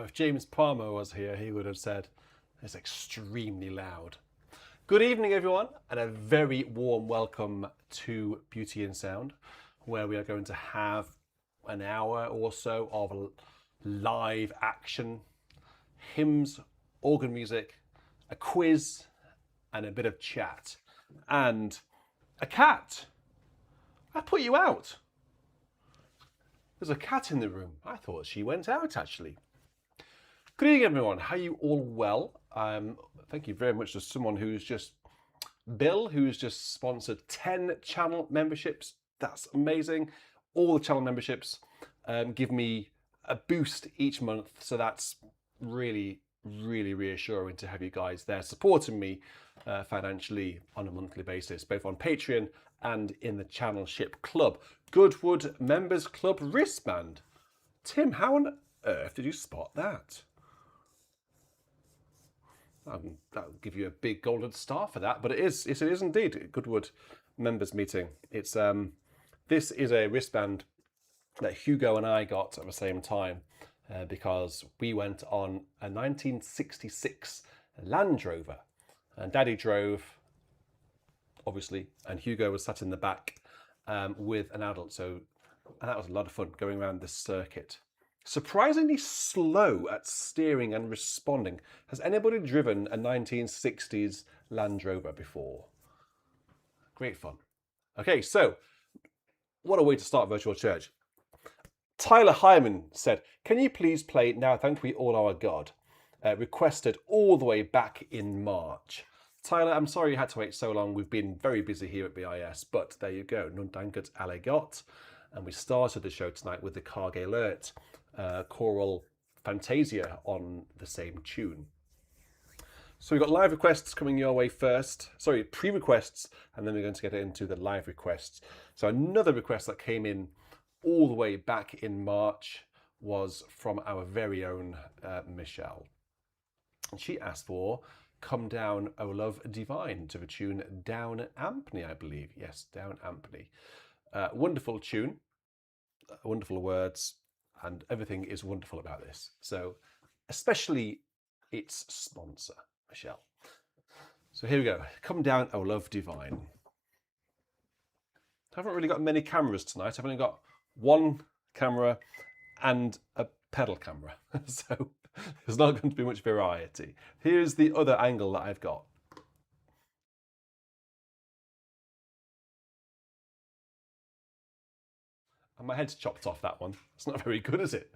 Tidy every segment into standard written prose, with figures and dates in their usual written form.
Now, if James Palmer was here, he would have said it's extremely loud. Good evening, everyone, and a very warm welcome to Beauty and Sound, where we are going to have an hour or so of live action, hymns, organ music, a quiz, and a bit of chat. And a cat. I put you out. There's a cat in the room. I thought she went out, actually. Good evening, everyone. How are you all well? Thank you very much to someone who's just, Bill, who's just sponsored 10 channel memberships. That's amazing. All the channel memberships give me a boost each month. So that's really, really reassuring to have you guys there supporting me financially on a monthly basis, both on Patreon and in the Channel Ship Club. Goodwood Members Club wristband. Tim, how on earth did you spot that? That'll give you a big golden star for that, but it is indeed a Goodwood members meeting. It's this is a wristband that Hugo and I got at the same time because we went on a 1966 Land Rover, and Daddy drove, obviously, and Hugo was sat in the back with an adult. And that was a lot of fun going around this circuit. Surprisingly slow at steering and responding. Has anybody driven a 1960s Land Rover before? Great fun. Okay, so what a way to start virtual church. Tyler Hyman said, "Can you please play Now Thank We All Our God?" Requested all the way back in March. Tyler, I'm sorry you had to wait so long. We've been very busy here at BIS, but there you go. Nun danket alle Gott. And we started the show tonight with the Carge Alert choral Fantasia on the same tune. So we've got live requests coming your way first. Sorry, pre-requests, and then we're going to get into the live requests. So another request that came in all the way back in March was from our very own Michelle. And she asked for Come Down, O Love Divine, to the tune Down Ampney, I believe. Yes, Down Ampney. Wonderful tune, wonderful words, and everything is wonderful about this. So, especially its sponsor, Michelle. So here we go. Come Down, O Love Divine. I haven't really got many cameras tonight. I've only got one camera and a pedal camera. So there's not going to be much variety. Here's the other angle that I've got. And my head's chopped off that one. It's not very good, is it?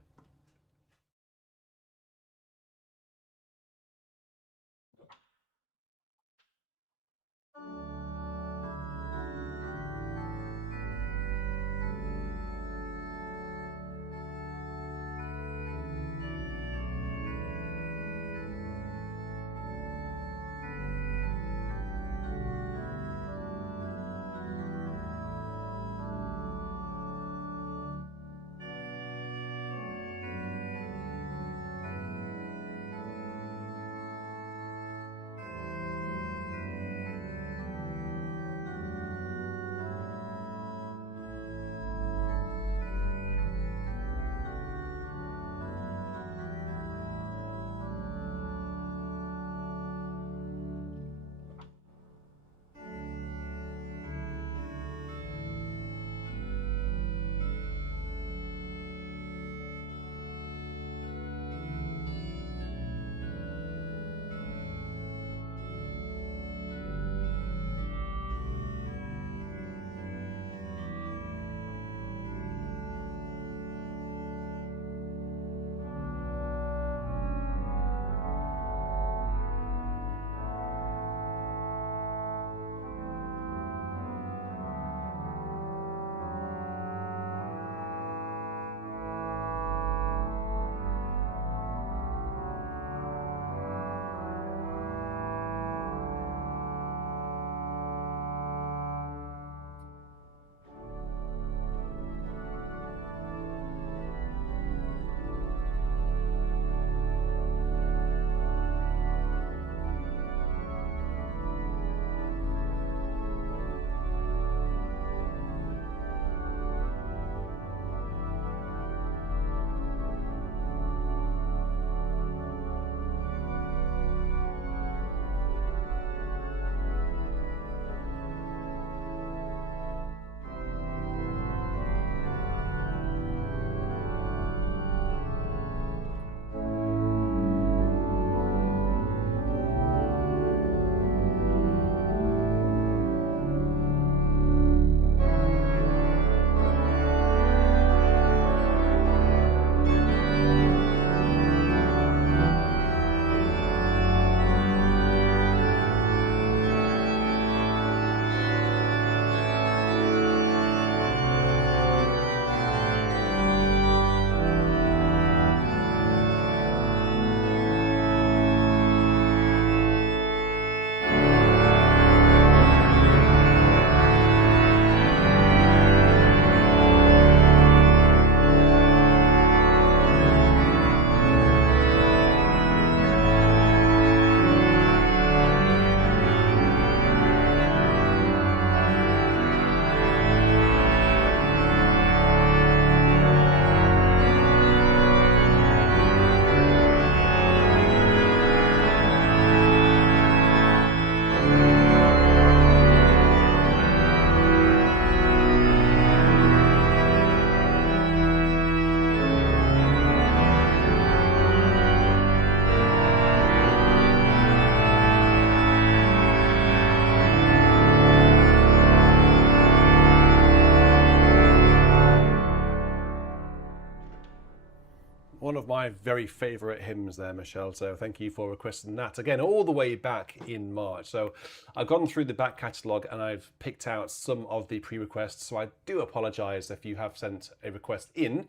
of my very favourite hymns there, Michelle. So thank you for requesting that. Again, all the way back in March. So I've gone through the back catalogue and I've picked out some of the pre-requests. So I do apologise if you have sent a request in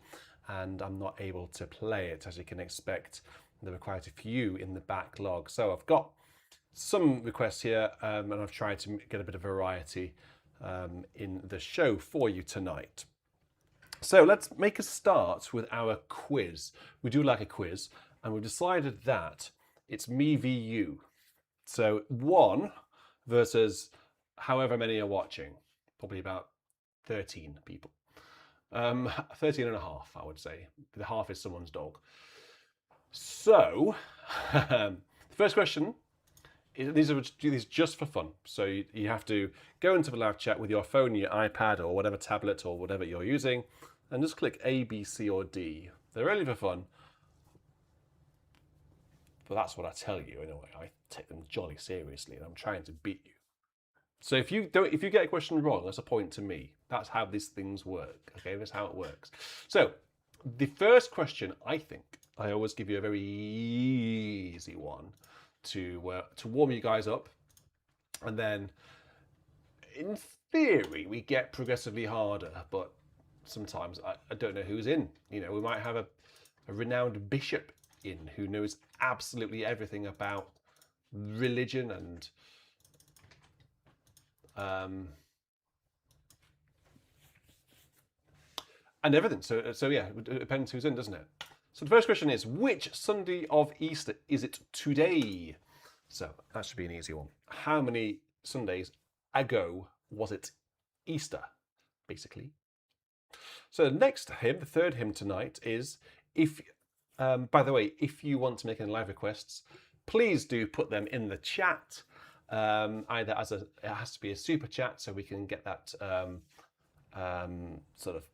and I'm not able to play it. As you can expect, there were quite a few in the backlog. So I've got some requests here and I've tried to get a bit of variety in the show for you tonight. So let's make a start with our quiz. We do like a quiz, and we've decided that it's me v you. So 1 versus however many are watching, probably about 13 people. 13 and a half, I would say. The half is someone's dog. So the first question, these are just for fun. So you have to go into the live chat with your phone, your iPad, or whatever tablet or whatever you're using, and just click A, B, C, or D. They're only for fun, but that's what I tell you anyway. I take them jolly seriously, and I'm trying to beat you. So if you get a question wrong, that's a point to me. That's how these things work. Okay, that's how it works. So the first question, I think, I always give you a very easy one to warm you guys up, and then in theory we get progressively harder, but sometimes I don't know who's in. You know, we might have a renowned bishop in who knows absolutely everything about religion and everything. So yeah, it depends who's in, doesn't it? So the first question is, which Sunday of Easter is it today? So that should be an easy one. How many Sundays ago was it Easter, basically? So the next hymn, the third hymn tonight, is by the way, if you want to make any live requests, please do put them in the chat. Either it has to be a super chat so we can get that sort of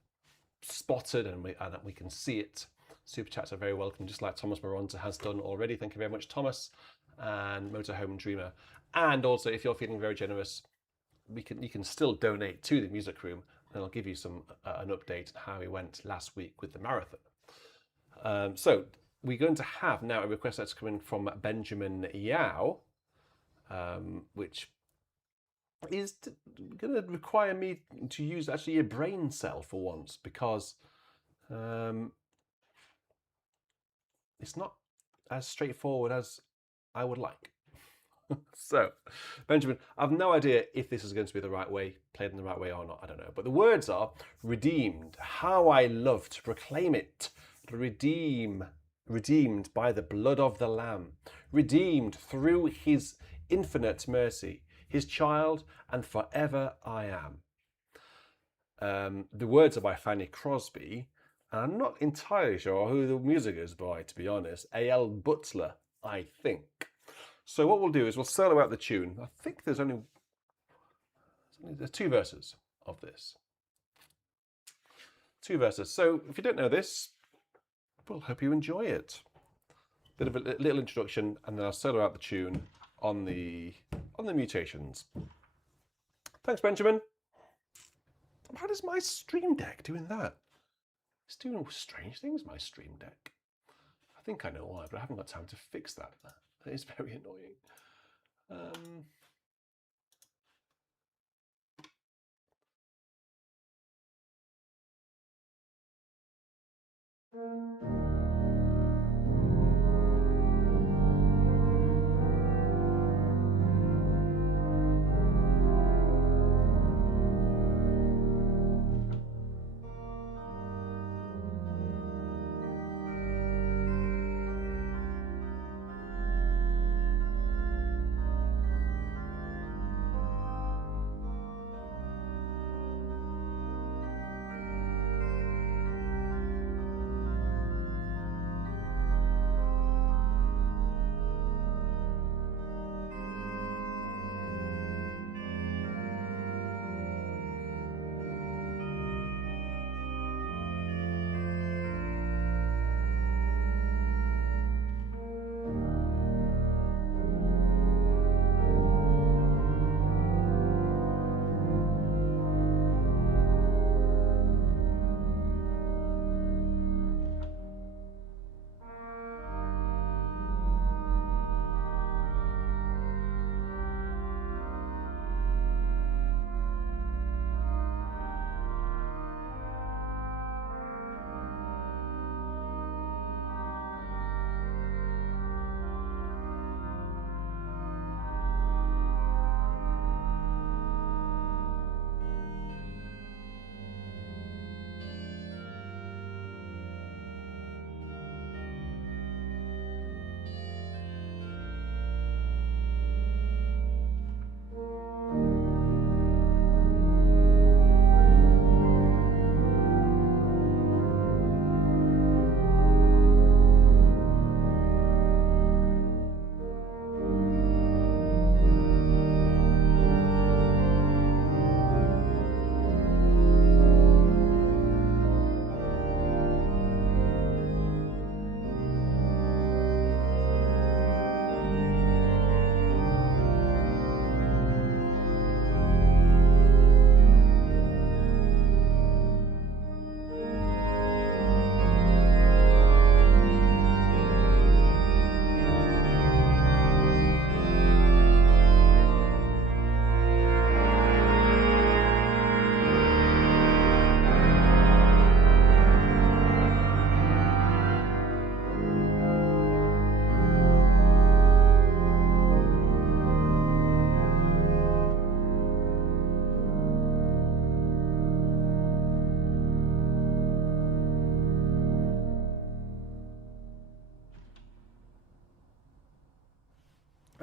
spotted and we can see it. Super chats are very welcome, just like Thomas Moronta has done already. Thank you very much, Thomas, and Motorhome Dreamer. And also, if you're feeling very generous, you can still donate to the music room, and I'll give you an update on how we went last week with the marathon. So we're going to have now a request that's coming from Benjamin Yao, which is going to require me to use actually a brain cell for once, because it's not as straightforward as I would like. So, Benjamin, I've no idea if this is going to be the right way, played in the right way or not, I don't know. But the words are, redeemed, how I love to proclaim it, redeemed by the blood of the Lamb, redeemed through his infinite mercy, his child, and forever I am. The words are by Fanny Crosby, and I'm not entirely sure who the music is by, to be honest. A.L. Butler, I think. So what we'll do is we'll solo out the tune. I think there's only 2 verses of this. 2 verses. So if you don't know this, we'll hope you enjoy it. Bit of a little introduction, and then I'll solo out the tune on the mutations. Thanks, Benjamin. How does my Stream Deck doing that? It's doing strange things, my Stream Deck. I think I know why, but I haven't got time to fix that. That is very annoying.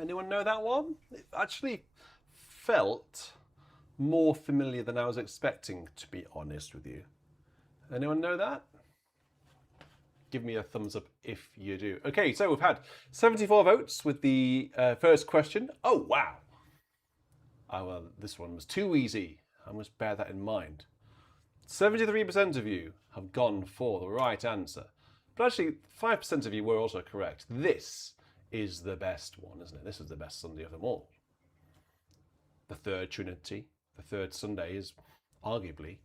Anyone know that one? It actually felt more familiar than I was expecting, to be honest with you. Anyone know that? Give me a thumbs up if you do. Okay, so we've had 74 votes with the first question. Oh, wow. Oh, well, this one was too easy. I must bear that in mind. 73% of you have gone for the right answer. But actually, 5% of you were also correct. This is the best one, isn't it? This is the best Sunday of them all. The third Trinity, the third Sunday is arguably,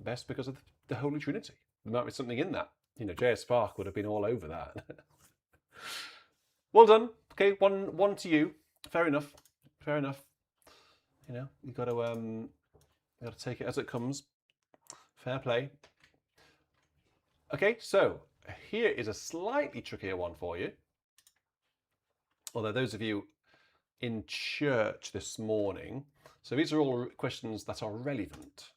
best because of the Holy Trinity. There might be something in that. You know, J.S. Spark would have been all over that. Well done. Okay, one to you. Fair enough. Fair enough. You know, you got to take it as it comes. Fair play. Okay, so here is a slightly trickier one for you. Although those of you in church this morning, so these are all questions that are relevant.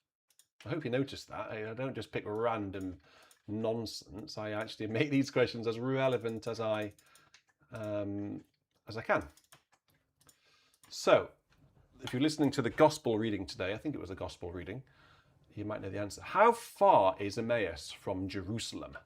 I hope you noticed that. I don't just pick random nonsense. I actually make these questions as relevant as I can. So, if you're listening to the gospel reading today, I think it was a gospel reading, you might know the answer. How far is Emmaus from Jerusalem?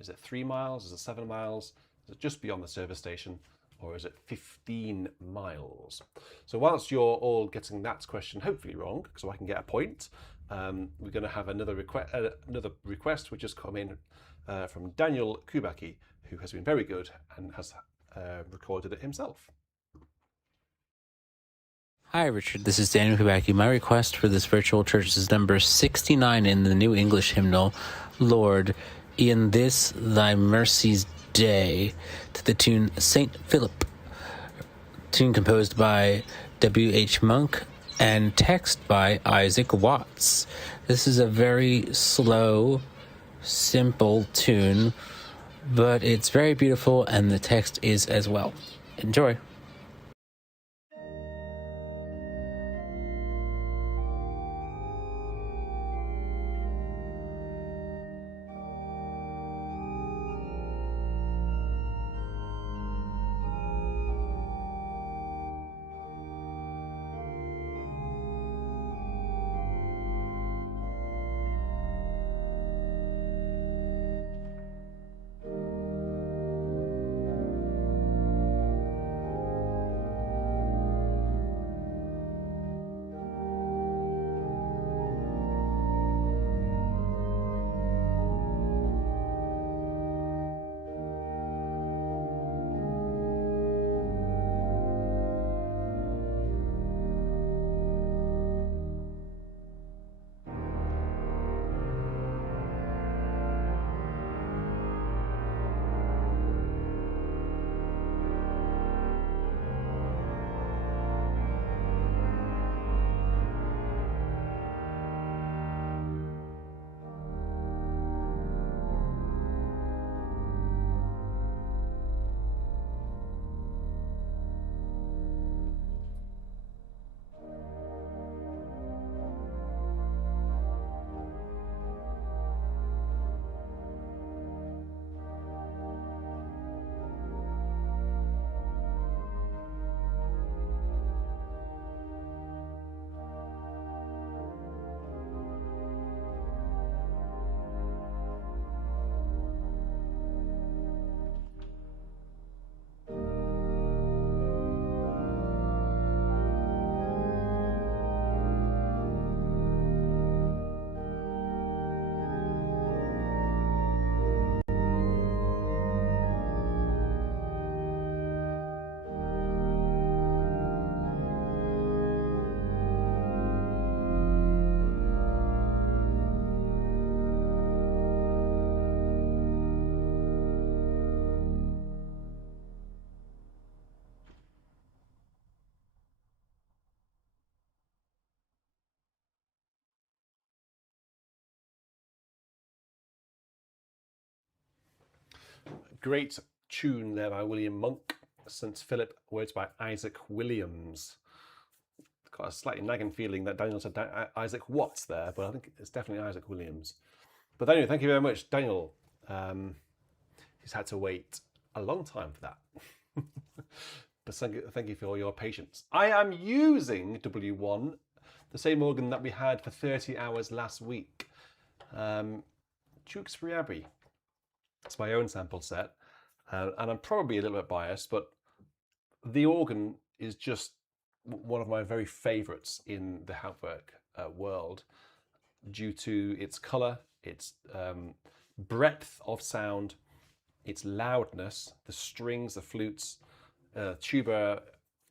Is it 3 miles? Is it 7 miles? Is it just beyond the service station? Or is it 15 miles? So whilst you're all getting that question hopefully wrong, so I can get a point, we're going to have another request which has come in from Daniel Kubaki, who has been very good and has recorded it himself. Hi, Richard. This is Daniel Kubaki. My request for this virtual church is number 69 in the New English hymnal, Lord, in this thy mercy's day, to the tune St. Philip, tune composed by W.H. Monk and text by Isaac Watts. This is a very slow, simple tune, but it's very beautiful and the text is as well. Enjoy. Great tune there by William Monk. St. Philip, words by Isaac Williams. Got a slightly nagging feeling that Daniel said Isaac Watts there, but I think it's definitely Isaac Williams. But anyway, thank you very much, Daniel. He's had to wait a long time for that. But thank you for all your patience. I am using W1, the same organ that we had for 30 hours last week. Tewkesbury Abbey. It's my own sample set. And I'm probably a little bit biased, but the organ is just one of my very favourites in the Hauptwerk world due to its colour, its breadth of sound, its loudness, the strings, the flutes, tuba,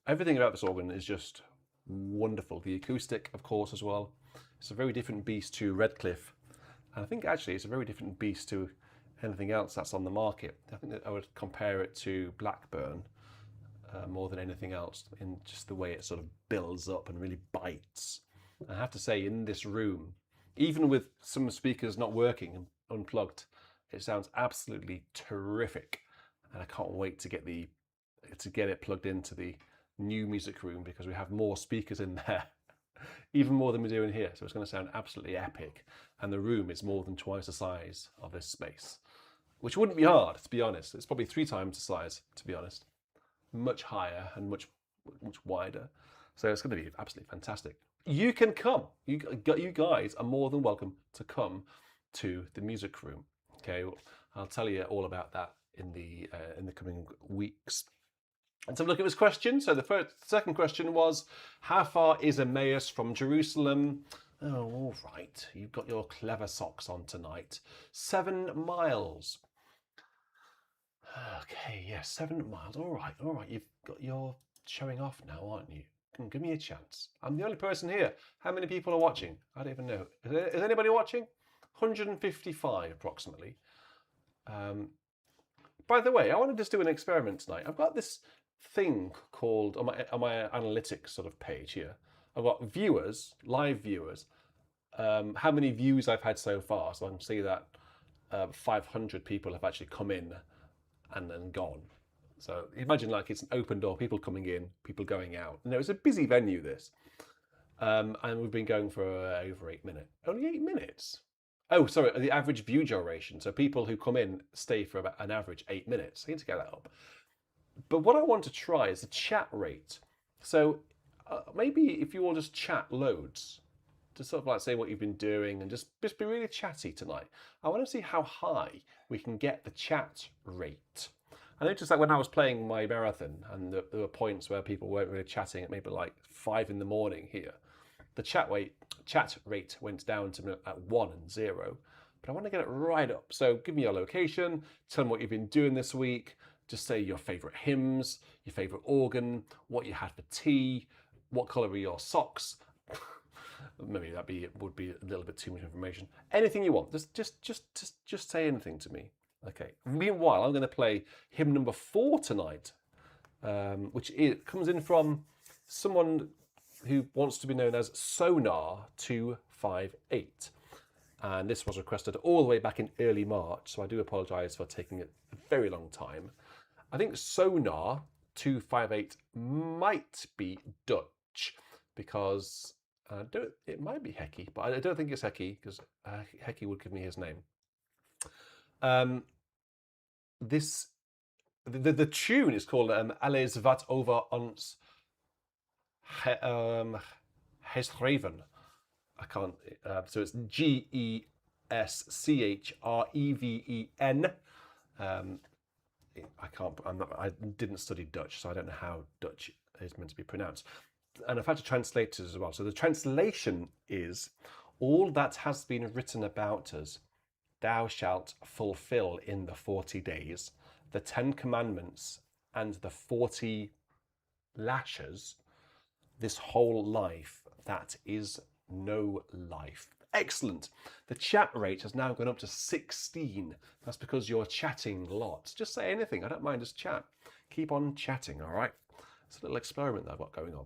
everything about this organ is just wonderful. The acoustic, of course, as well. It's a very different beast to Redcliffe. And I think actually it's a very different beast to anything else that's on the market. I think that I would compare it to Blackburn more than anything else in just the way it sort of builds up and really bites. I have to say, in this room, even with some speakers not working and unplugged, it sounds absolutely terrific. And I can't wait to get it plugged into the new music room because we have more speakers in there, even more than we do in here. So it's going to sound absolutely epic. And the room is more than twice the size of this space, which wouldn't be hard, to be honest. It's probably 3 times the size, to be honest. Much higher and much wider. So it's going to be absolutely fantastic. You can come. You guys are more than welcome to come to the music room. Okay, I'll tell you all about that in the coming weeks. Let's have a look at this question. So the second question was, how far is Emmaus from Jerusalem? Oh, all right. You've got your clever socks on tonight. 7 miles. Okay, yeah, 7 miles. All right. You're showing off now, aren't you? Give me a chance. I'm the only person here. How many people are watching? I don't even know. Is anybody watching? 155 approximately. By the way, I want to just do an experiment tonight. I've got this thing called on my analytics sort of page here. I've got viewers, live viewers, how many views I've had so far. So I can see that 500 people have actually come in and then gone. So imagine like it's an open door, people coming in, people going out. And it's a busy venue, this. And we've been going for over 8 minutes. Only 8 minutes? Oh, sorry, the average view duration. So people who come in stay for about an average 8 minutes. I need to get that up. But what I want to try is the chat rate. So maybe if you all just chat loads, to sort of like say what you've been doing and just be really chatty tonight. I want to see how high we can get the chat rate. I noticed that when I was playing my marathon and there were points where people weren't really chatting at maybe like 5 in the morning here, the chat rate went down to at 1 and 0. But I want to get it right up. So give me your location, tell me what you've been doing this week, just say your favourite hymns, your favourite organ, what you had for tea, what colour are your socks. Maybe that would be a little bit too much information. Anything you want, just say anything to me. Okay. Meanwhile, I'm going to play hymn number 4 tonight, which comes in from someone who wants to be known as Sonar 258. And this was requested all the way back in early March, so I do apologise for taking a very long time. I think Sonar 258 might be Dutch, because it might be Heki, but I don't think it's Heki, because Heki would give me his name. The tune is called Alles wat over ons geschreven. I can't. So it's Geschreven. I didn't study Dutch, so I don't know how Dutch is meant to be pronounced. And I've had to translate it as well. So the translation is, all that has been written about us, thou shalt fulfill in the 40 days, the 10 commandments and the 40 lashes, this whole life that is no life. Excellent. The chat rate has now gone up to 16. That's because you're chatting lots. Just say anything. I don't mind, just chat. Keep on chatting, all right? It's a little experiment that I've got going on.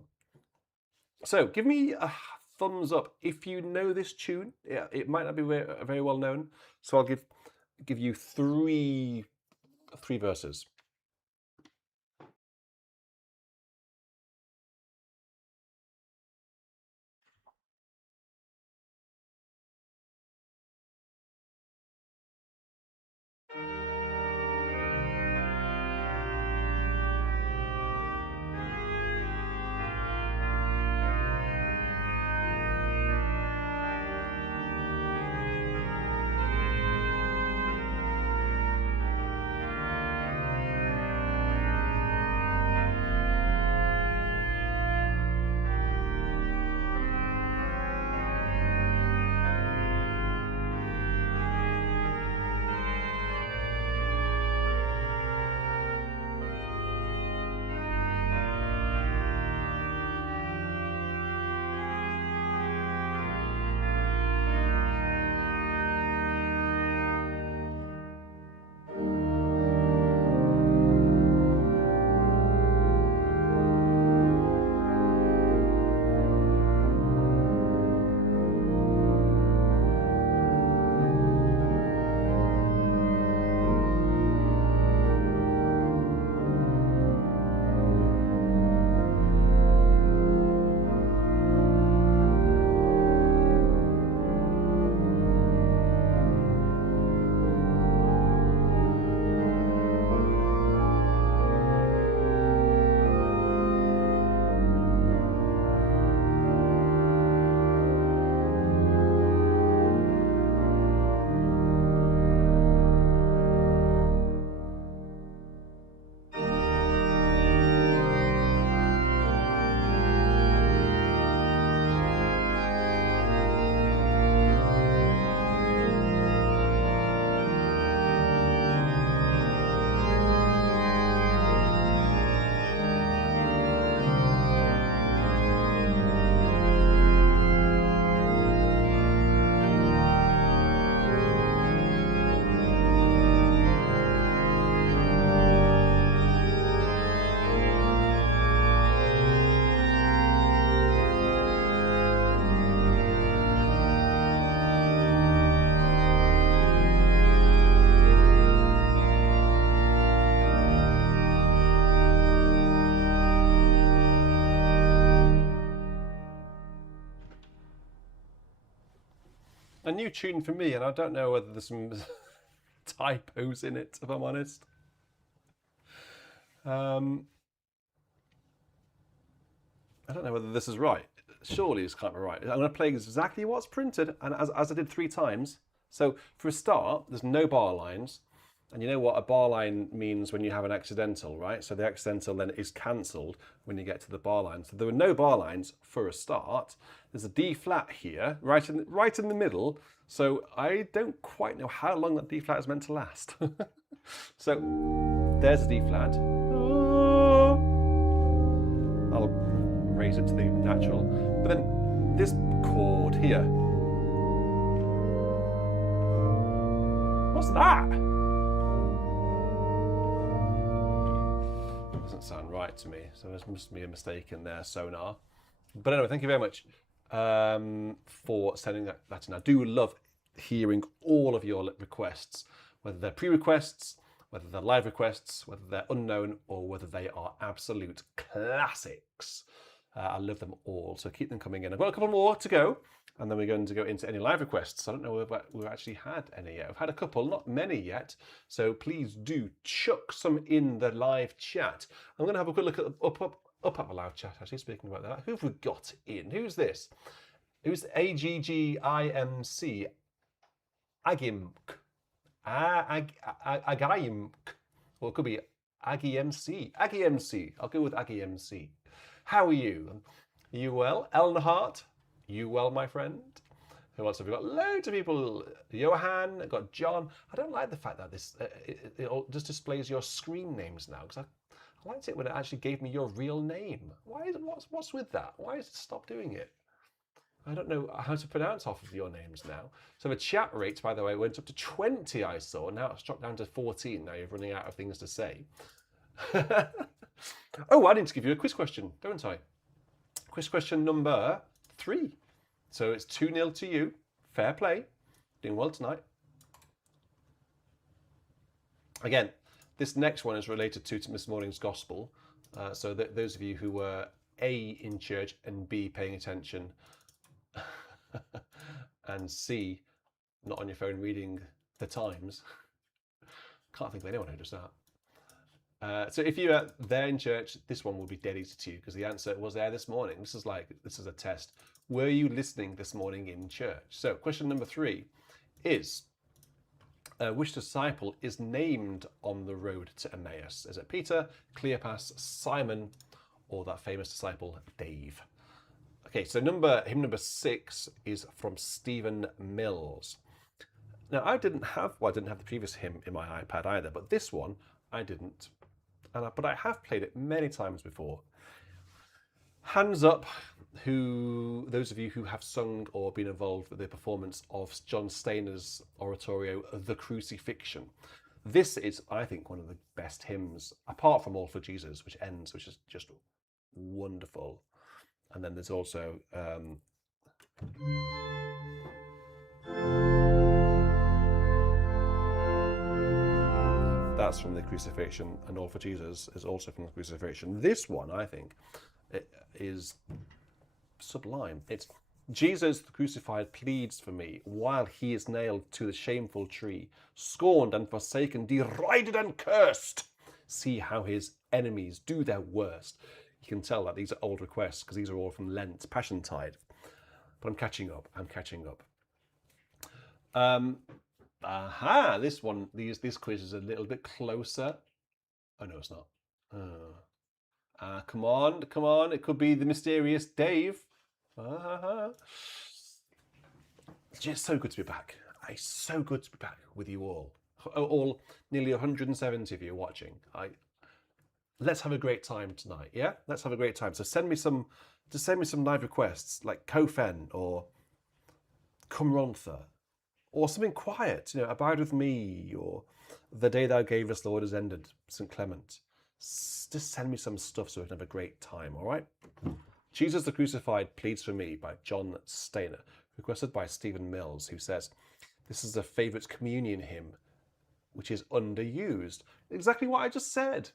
So give me a thumbs up if you know this tune. Yeah, it might not be very well known. So I'll give you three verses. a new tune for me, and I don't know whether there's some typos in it, if I'm honest. I don't know whether this is right. Surely this can't be right. I'm going to play exactly what's printed, and as I did 3 times. So for a start, there's no bar lines. And you know what a bar line means when you have an accidental, right? So the accidental then is cancelled when you get to the bar line. So there were no bar lines for a start. There's a D flat here, right in the middle. So I don't quite know how long that D flat is meant to last. So there's a D flat. I'll raise it to the natural. But then this chord here. What's that? Doesn't sound right to me, so there must be a mistake in there, sonar. But anyway, thank you very much for sending that in. I do love hearing all of your requests, whether they're pre-requests, whether they're live requests, whether they're unknown, or whether they are absolute classics. I love them all, so keep them coming in. I've got a couple more to go, and then we're going to go into any live requests. I don't know if we've actually had any yet. We've had a couple, not many yet, so please do chuck some in the live chat. I'm going to have a quick look at up the live chat, actually, speaking about that. Who have we got in? Who's this? Who's AGGIMC? Agimk. Agimk. Well, it could be Aggie MC. Aggie MC. I'll go with Aggie MC. How are you? Are you well? Eleanor Hart? You well, my friend? Who else have we got? Loads of people. Johan, got John. I don't like the fact that this it just displays your screen names now, because I liked it when it actually gave me your real name. Why is what's with that? Why has it stopped doing it? I don't know how to pronounce half of your names now. So the chat rate, by the way, went up to 20, I saw. Now it's dropped down to 14. Now you're running out of things to say. Oh, I need to give you a quiz question, don't I? Quiz question number 3. So it's 2-0 to you. Fair play. Doing well tonight. Again, this next one is related to this morning's gospel. So those of you who were A, in church, and B, paying attention, and C, not on your phone reading the Times. Can't think of anyone who does that. So if you're there in church, this one will be dead easy to you, because the answer was there this morning. This is a test. Were you listening this morning in church? So question number 3 is, which disciple is named on the road to Emmaus? Is it Peter, Cleopas, Simon, or that famous disciple, Dave? Okay, so hymn number 6 is from Stephen Mills. Now, I didn't have the previous hymn in my iPad either, but this one I didn't. But I have played it many times before. Hands up, those of you who have sung or been involved with the performance of John Stainer's oratorio, The Crucifixion. This is, I think, one of the best hymns, apart from All for Jesus, which is just wonderful. And then there's also that's from the Crucifixion, and All for Jesus is also from the Crucifixion. This one, I think, is sublime. It's Jesus the crucified pleads for me while he is nailed to the shameful tree, scorned and forsaken, derided and cursed. See how his enemies do their worst. You can tell that these are old requests, because these are all from Lent, Passiontide. But I'm catching up. This quiz is a little bit closer. Oh, no, it's not. Come on. It could be the mysterious Dave. It's just so good to be back. It's so good to be back with you all. All nearly 170 of you watching. Let's have a great time tonight, yeah? Let's have a great time. So send me some live requests, like Kofen or Cumrontha, or something quiet, Abide with Me, or The Day Thou Gavest, Lord, Has Ended, St. Clement. Just send me some stuff so we can have a great time, all right? Jesus the Crucified Pleads for Me by John Stainer, requested by Stephen Mills, who says, this is a favourite communion hymn, which is underused. Exactly what I just said.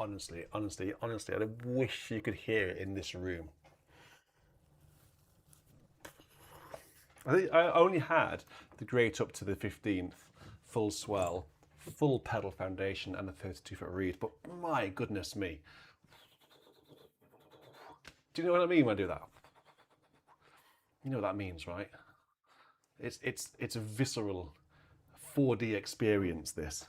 honestly, I wish you could hear it in this room. I think I only had the grate up to the 15th, full swell, full pedal foundation, and a 32-foot reed. But my goodness me, do you know what I mean when I do that? You know what that means, right? It's a visceral 4D experience. This.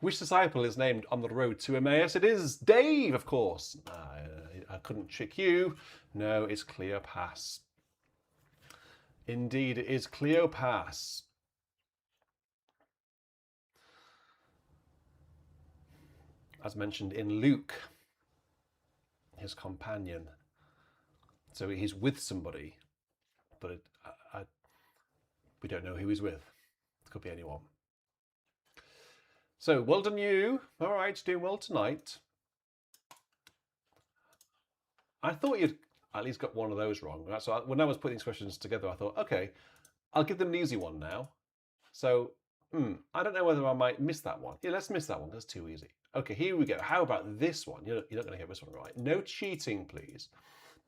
Which disciple is named on the road to Emmaus? It is Dave, of course. I couldn't trick you. No, it's Cleopas. Indeed, it is Cleopas. As mentioned in Luke, his companion. So he's with somebody, but we don't know who he's with. It could be anyone. So, well done you. All right, doing well tonight. I thought you'd at least got one of those wrong. So when I was putting these questions together, I thought, okay, I'll give them an easy one now. So, I don't know whether I might miss that one. Yeah, let's miss that one. That's too easy. Okay, here we go. How about this one? You're not going to get this one right. No cheating, please,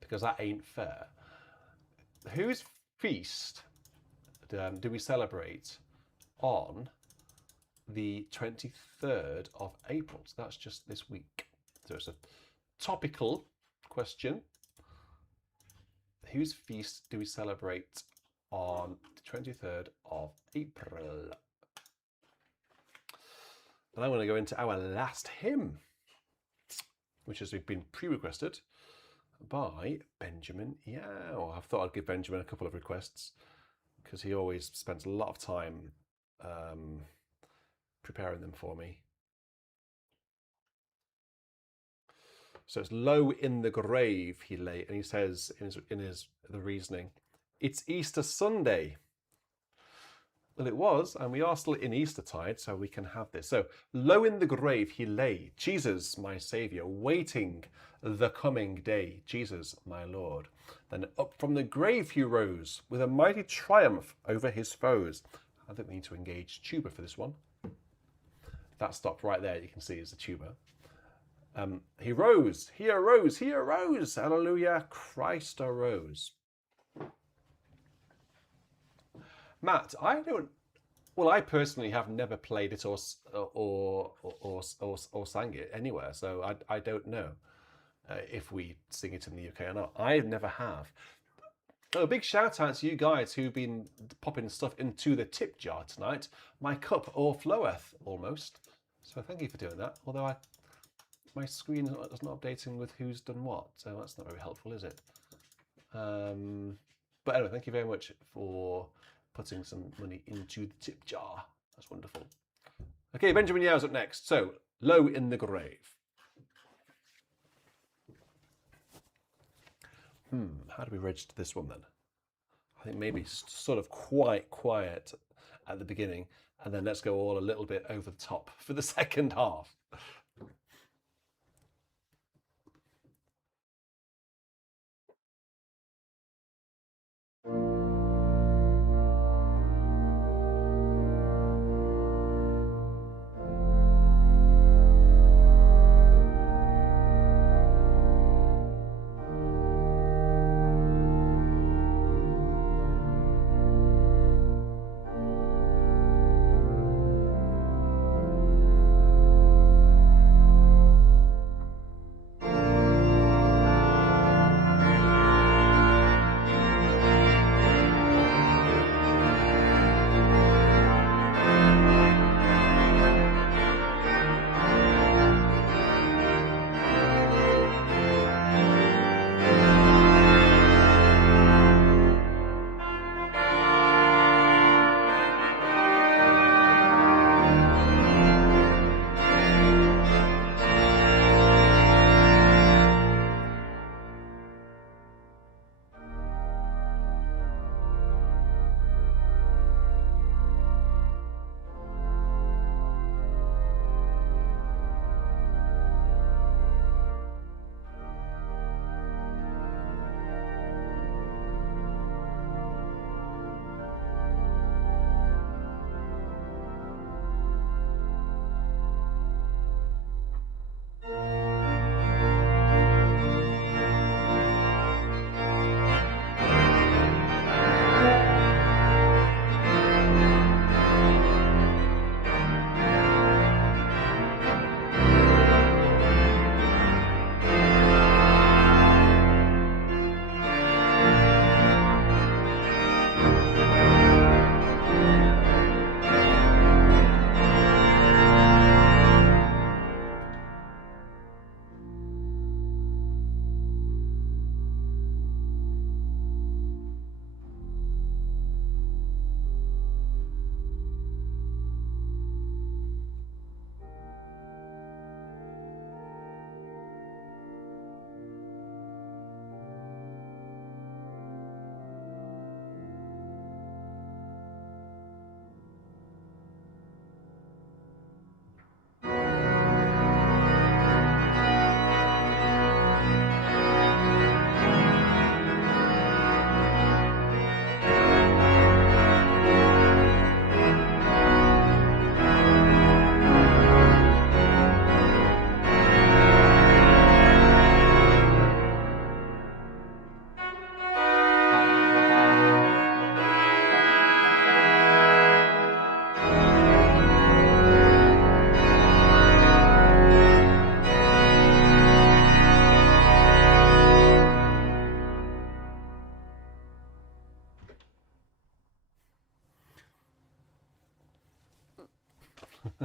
because that ain't fair. Whose feast do we celebrate on the 23rd of April? So that's just this week. So it's a topical question. Whose feast do we celebrate on the 23rd of April? And I'm going to go into our last hymn, which has been pre-requested by Benjamin Yao. I thought I'd give Benjamin a couple of requests because he always spends a lot of time preparing them for me. So it's low in the grave he lay, and he says in the reasoning, it's Easter Sunday. Well, it was, and we are still in Eastertide, so we can have this. So, low in the grave he lay, Jesus, my Saviour, waiting the coming day, Jesus, my Lord. Then up from the grave he rose, with a mighty triumph over his foes. I think we need to engage tuba for this one. That stop right there, you can see, is the tuba. He rose, he arose, he arose. Hallelujah, Christ arose. Matt, I personally have never played it or sang it anywhere, so I don't know if we sing it in the UK or not. I never have. Oh, a big shout out to you guys who've been popping stuff into the tip jar tonight. My cup o'erfloweth almost. So thank you for doing that. Although my screen is not updating with who's done what, so that's not very helpful, is it? But anyway, thank you very much for putting some money into the tip jar. That's wonderful. Okay, Benjamin Yao's up next. So, low in the grave. How do we register this one then? I think maybe sort of quite quiet at the beginning, and then let's go all a little bit over the top for the second half.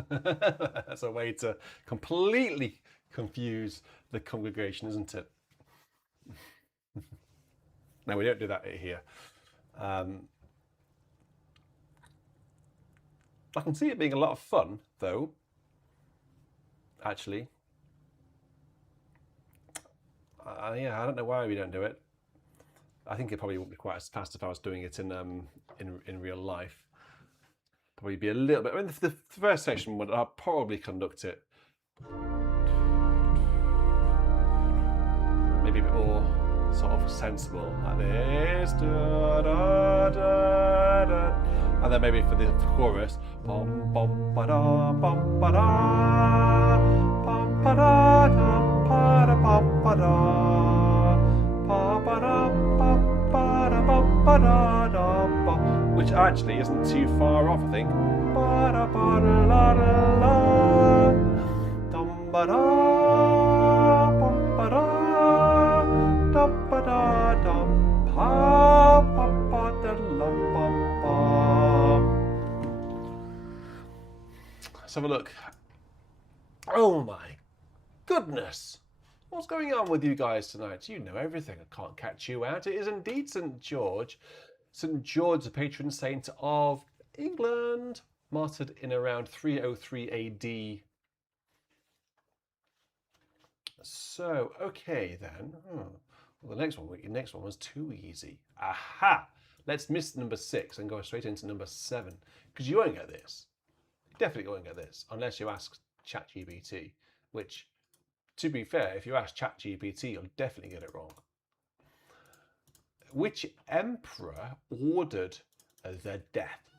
That's a way to completely confuse the congregation, isn't it? No, we don't do that here. I can see it being a lot of fun, though. Actually, yeah, I don't know why we don't do it. I think it probably wouldn't be quite as fast if I was doing it in real life. Probably be a little bit. I mean, the first section would I'll probably conduct it maybe a bit more sort of sensible, like this, da, da, da, da. And then maybe for the chorus, bum bum ba da bum ba da bum ba da dum ba da bum ba da ba ba da bum ba da bum ba da dum ba, which actually isn't too far off, I think. Ba da ba da la da la dum ba da bum ba da dum ba da dum pa pa pa da lum bum bum. Let's have a look. Oh my goodness! What's going on with you guys tonight? You know everything. I can't catch you out. It is indeed St. George. St. George, the patron saint of England, martyred in around 303 AD. So, okay then. Well, the next one was too easy. Aha! Let's miss number 6 and go straight into number 7. Because you won't get this. You definitely won't get this unless you ask ChatGPT, which, to be fair, if you ask ChatGPT, you'll definitely get it wrong. Which emperor ordered the death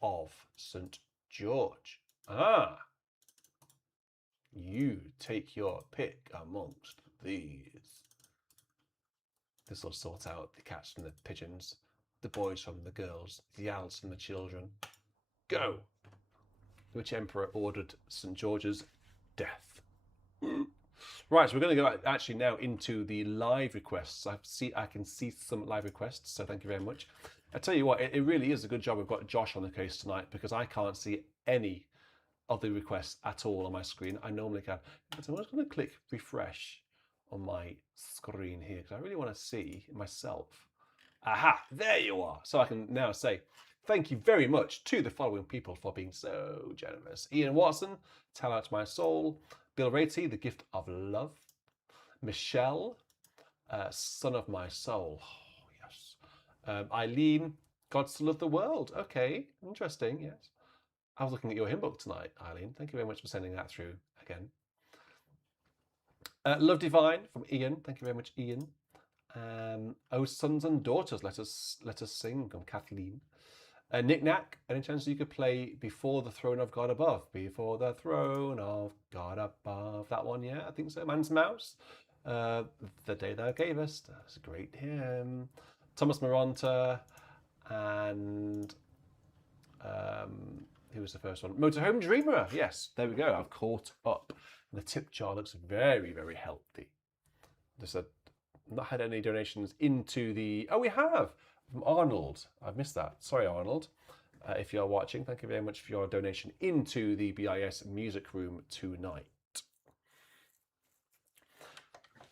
of St. George? You take your pick amongst these. This will sort out the cats from the pigeons, the boys from the girls, the owls from the children. Go! Which emperor ordered St. George's death? Right, so we're going to go actually now into the live requests. I can see some live requests, so thank you very much. I tell you what, it really is a good job we've got Josh on the case tonight, because I can't see any of the requests at all on my screen. I normally can, but I'm just going to click refresh on my screen here because I really want to see myself. Aha, there you are. So I can now say thank you very much to the following people for being so generous: Ian Watson, Tell Out My Soul; Bill Ratey, The Gift of Love; Michelle, Son of My Soul. Oh, yes. Eileen, God Still Love the World. Okay, interesting, yes. I was looking at your hymn book tonight, Eileen. Thank you very much for sending that through again. Love Divine from Ian. Thank you very much, Ian. Oh, Sons and Daughters, Let Us Sing from Kathleen. Knick Knack, any chance you could play Before the Throne of God Above? Before the Throne of God Above. That one, yeah, I think so. Man's Mouse. The Day Thou Gavest. That's a great hymn. Thomas Maronta. And who was the first one? Motorhome Dreamer. Yes, there we go. I've caught up. The tip jar looks very, very healthy. Just not had any donations into the... Oh, we have! From Arnold. I've missed that. Sorry, Arnold. If you're watching, thank you very much for your donation into the BIS Music Room tonight.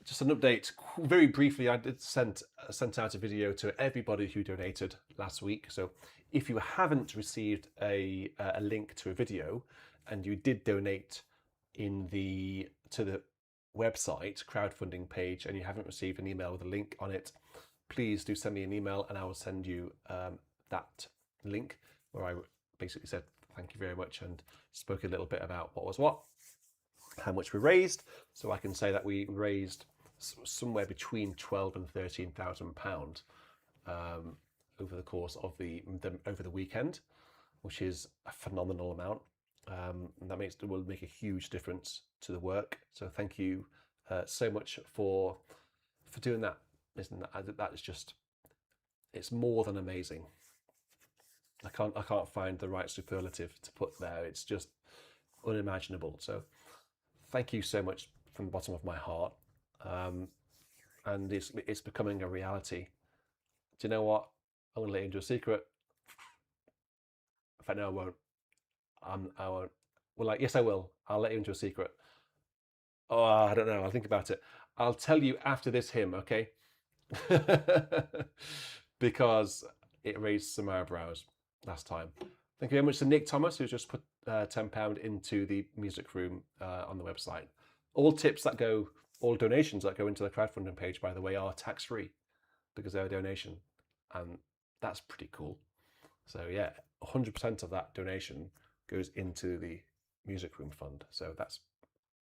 Just an update, very briefly, I did sent out a video to everybody who donated last week. So if you haven't received a link to a video and you did donate to the website crowdfunding page and you haven't received an email with a link on it, please do send me an email and I will send you that link where I basically said thank you very much and spoke a little bit about what was what, how much we raised, so I can say that we raised somewhere between £12,000 and £13,000 over the course of over the weekend, which is a phenomenal amount. And that will make a huge difference to the work. So thank you so much for doing that. That is just, it's more than amazing. I can't find the right superlative to put there. It's just unimaginable. So thank you so much from the bottom of my heart. And it's becoming a reality. Do you know what? I'm going to let you into a secret. In fact, no, I won't. I won't. Well, like, yes, I will. I'll let you into a secret. Oh, I don't know. I'll think about it. I'll tell you after this hymn, okay? Because it raised some eyebrows last time. Thank you very much to Nick Thomas, who's just put £10 into the music room on the website. All donations that go into the crowdfunding page, by the way, are tax-free because they're a donation. And that's pretty cool. So yeah, 100% of that donation goes into the music room fund. So that's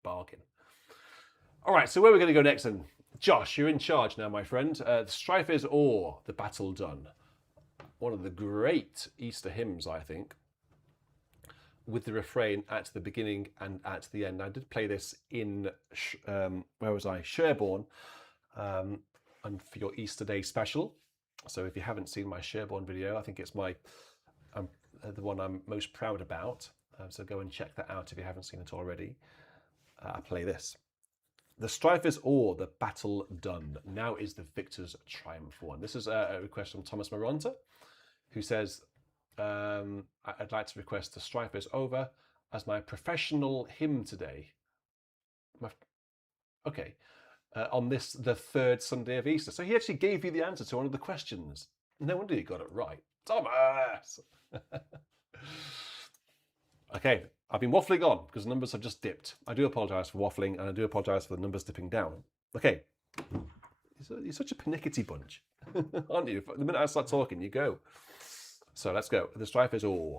bargain. All right, so where are we going to go next then? Josh, you're in charge now, my friend. The strife is o'er, the battle done. One of the great Easter hymns, I think, with the refrain at the beginning and at the end. I did play this in, where was I? Sherborne, and for your Easter Day special. So if you haven't seen my Sherborne video, I think it's the one I'm most proud about. So go and check that out if you haven't seen it already. I play this. The strife is o'er, the battle done. Now is the victor's triumph won. This is a request from Thomas Maronta, who says, I'd like to request the strife is over as my professional hymn today. Okay. On the third Sunday of Easter. So he actually gave you the answer to one of the questions. No wonder you got it right. Thomas! Okay, I've been waffling on because the numbers have just dipped. I do apologise for waffling, and I do apologise for the numbers dipping down. Okay, you're such a pernickety bunch, aren't you? The minute I start talking, you go. So let's go. The strife is o'er.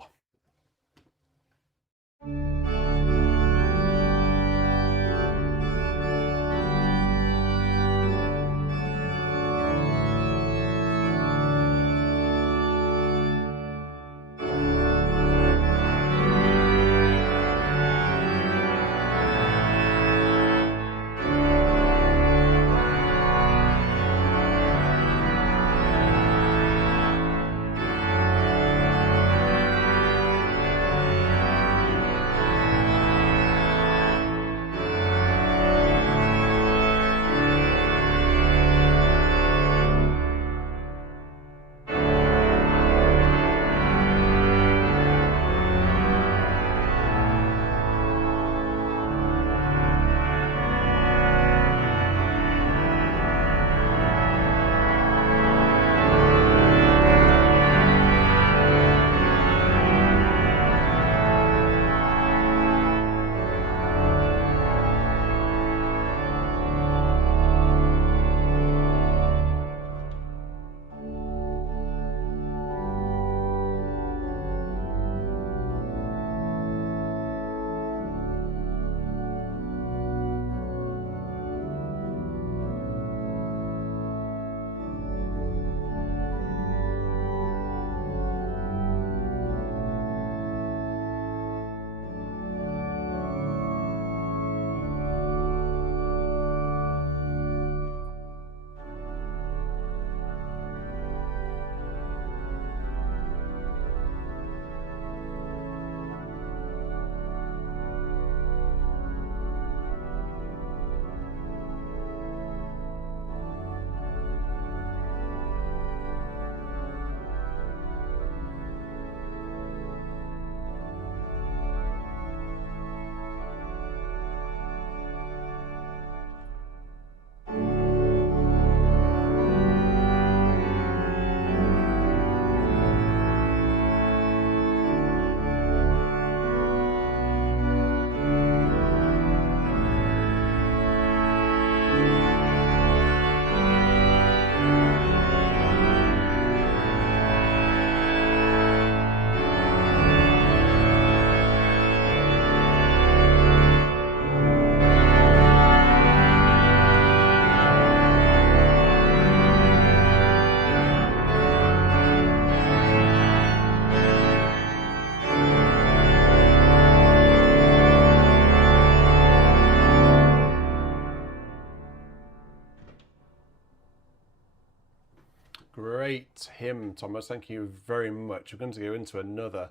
Great hymn, Thomas. Thank you very much. We're going to go into another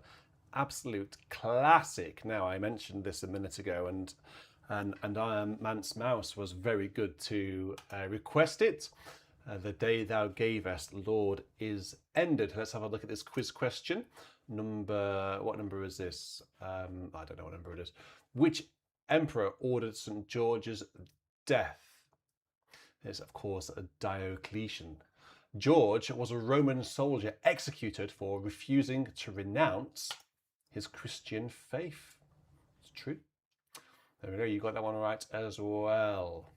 absolute classic now. I mentioned this a minute ago, and I am Mance Mouse was very good to request it. The day thou gavest, Lord, is ended. Let's have a look at this quiz question. What number is this? I don't know what number it is. Which emperor ordered St. George's death? It's, of course, Diocletian. George was a Roman soldier executed for refusing to renounce his Christian faith. It's true. There we go. You got that one right as well.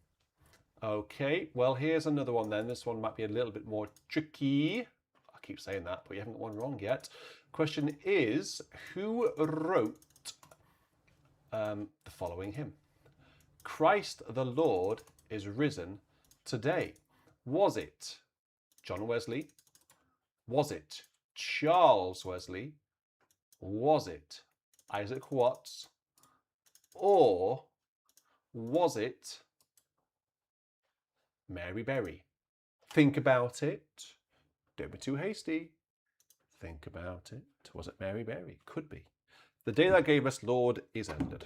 Okay, well, here's another one then. This one might be a little bit more tricky. I keep saying that, but you haven't got one wrong yet. Question is, who wrote the following hymn? Christ the Lord is risen today. Was it John Wesley? Was it Charles Wesley? Was it Isaac Watts? Or was it Mary Berry? Think about it. Don't be too hasty. Think about it. Was it Mary Berry? Could be. The day that gave us, Lord, is ended.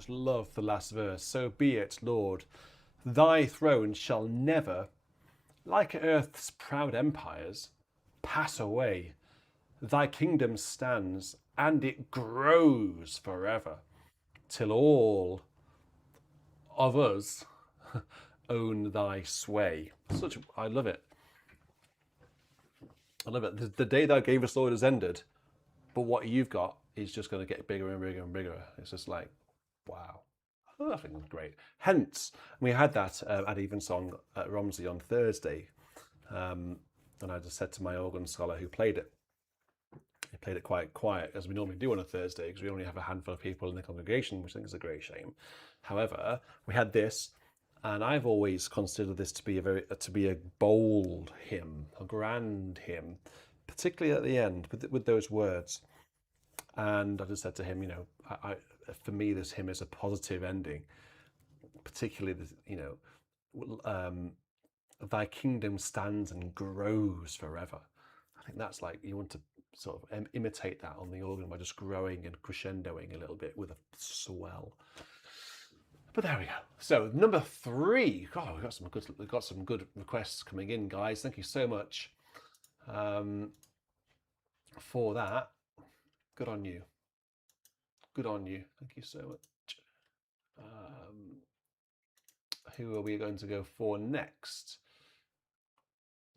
just love the last verse. So be it, Lord. Thy throne shall never, like earth's proud empires, pass away. Thy kingdom stands, and it grows forever, till all of us own thy sway. I love it. I love it. The day thou gavest, Lord, has ended, but what you've got is just going to get bigger and bigger and bigger. It's just like, wow. Oh, I think it's great. Hence, we had that at Evensong at Romsey on Thursday. And I just said to my organ scholar who played it, he played it quite quiet, as we normally do on a Thursday, because we only have a handful of people in the congregation, which I think is a great shame. However, we had this, and I've always considered this to be a bold hymn, a grand hymn, particularly at the end with those words. And I just said to him, for me, this hymn is a positive ending, particularly thy kingdom stands and grows forever. I think that's like, you want to sort of imitate that on the organ by just growing and crescendoing a little bit with a swell. But there we go. So number 3. God, we've got some good requests coming in, guys. Thank you so much for that. Good on you. Good on you. Thank you so much. Who are we going to go for next?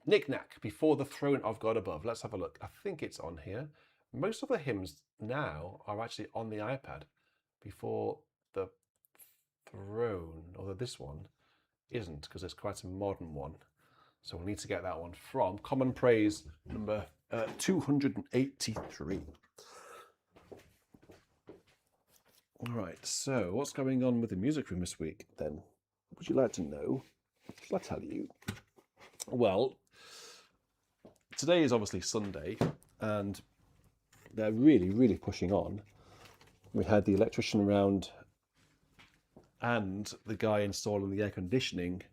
Knick-knack, before the throne of God above. Let's have a look. I think it's on here. Most of the hymns now are actually on the iPad. Before the throne, although this one isn't, because it's quite a modern one. So we'll need to get that one from Common Praise number 283. All right, so what's going on with the music room this week then? Would you like to know? Shall I tell you? Well, today is obviously Sunday, and they're really, really pushing on. We had the electrician around and the guy installing the air conditioning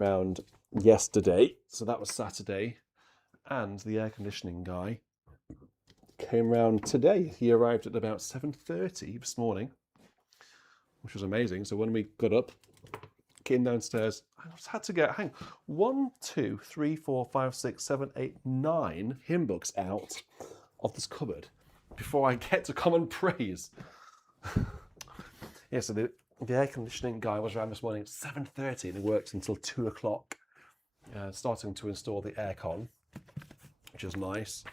round yesterday. So that was Saturday. And the air conditioning guy came round today. He arrived at about 7:30 this morning, which was amazing. So when we got up, came downstairs, I just had to get 1, 2, 3, 4, 5, 6, 7, 8, 9 hymn books out of this cupboard before I get to Common Praise. Yeah, so the air conditioning guy was around this morning at 7:30 and he worked until 2 o'clock, starting to install the aircon, which is nice.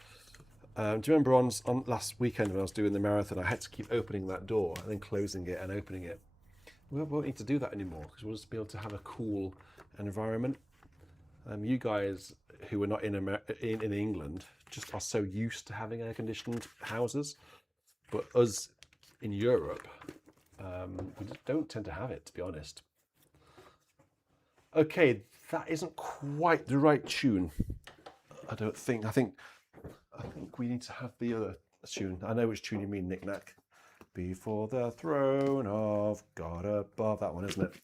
Do you remember on last weekend when I was doing the marathon, I had to keep opening that door and then closing it and opening it. We won't need to do that anymore because we'll just be able to have a cool environment. You guys who are not in England just are so used to having air-conditioned houses, but us in Europe, we just don't tend to have it, to be honest. Okay, that isn't quite the right tune. I don't think. I think we need to have the other tune. I know which tune you mean, Knick-knack. Before the throne of God above. That one, isn't it?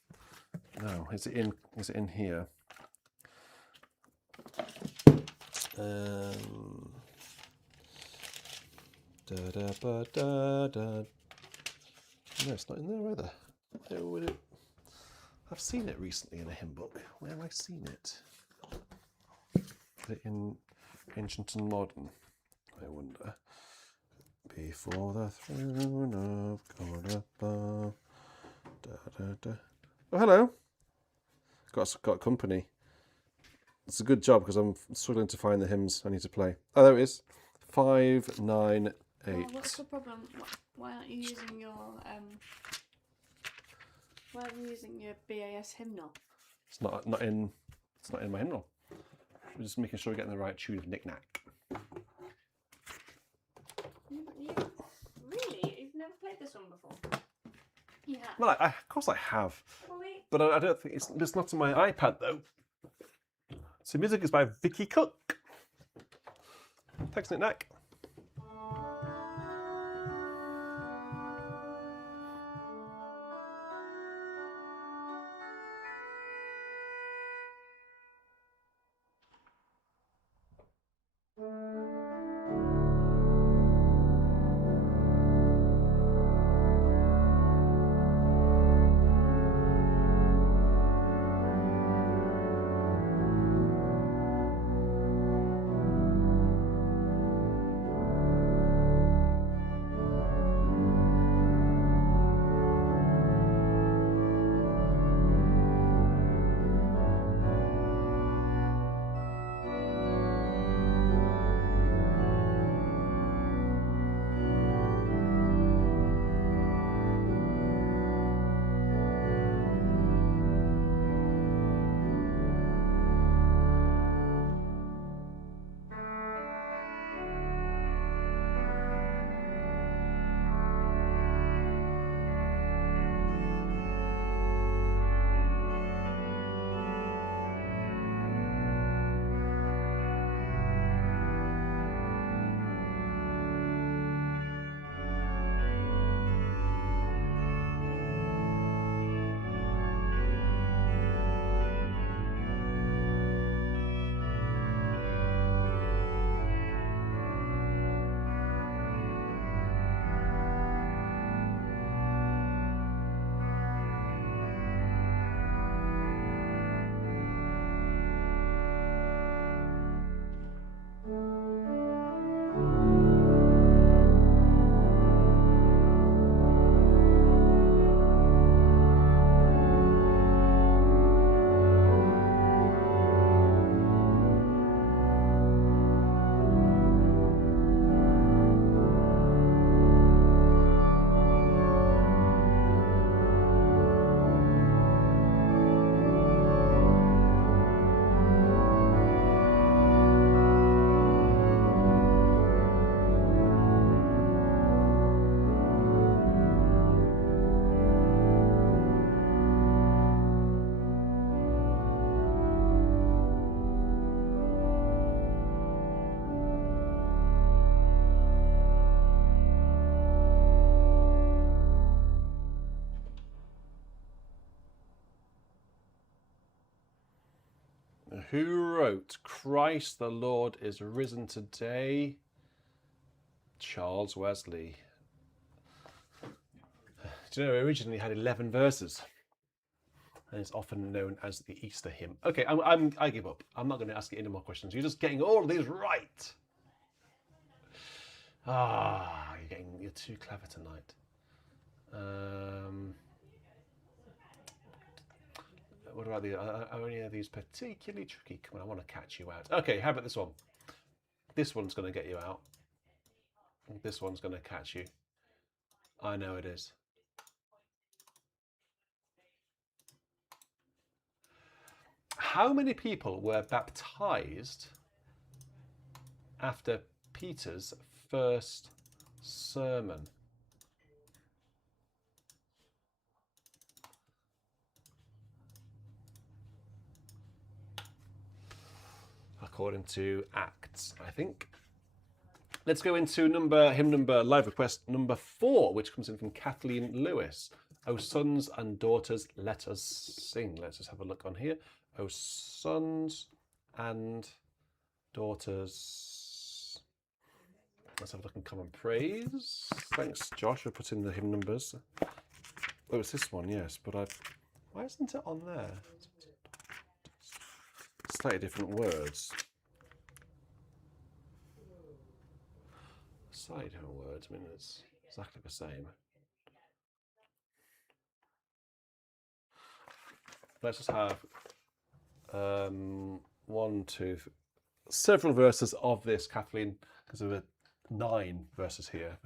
No, is it in here? No, it's not in there either. Where would it? I've seen it recently in a hymn book. Where have I seen it? Is it in Ancient and Modern? I wonder. Before the throne of God above. Oh, hello. Got company. It's a good job because I'm struggling to find the hymns I need to play. Oh, there it is. 598. Well, what's the problem? Why aren't you using your Why aren't you using your BAS hymnal? It's not in my hymnal. We're just making sure we're getting the right tune of Knick-knack. Really? You've never played this one before? Yeah. Well, of course I have. Well, wait. But I don't think it's not on my iPad though. So music is by Vicky Cook. Thanks, Knick-knack. Who wrote Christ the Lord is risen today? Charles Wesley. Do you know, it originally had 11 verses, and it's often known as the Easter hymn. Okay, I give up. I'm not going to ask you any more questions. You're just getting all of these right. You're too clever tonight. What about the? Are any of these particularly tricky? Come on, I want to catch you out. Okay, how about this one? This one's going to get you out. This one's going to catch you. I know it is. How many people were baptized after Peter's first sermon? According to Acts, I think. Let's go into hymn number live request number 4, which comes in from Kathleen Lewis. O sons and daughters, let us sing. Let's just have a look on here. O sons and daughters. Let's have a look in Common Praise. Thanks, Josh, for putting the hymn numbers. Oh, it's this one, yes, but why isn't it on there? Slightly different words. Slightly different words. I mean, it's exactly the same. Let's just have several verses of this, Kathleen, because there were 9 verses here.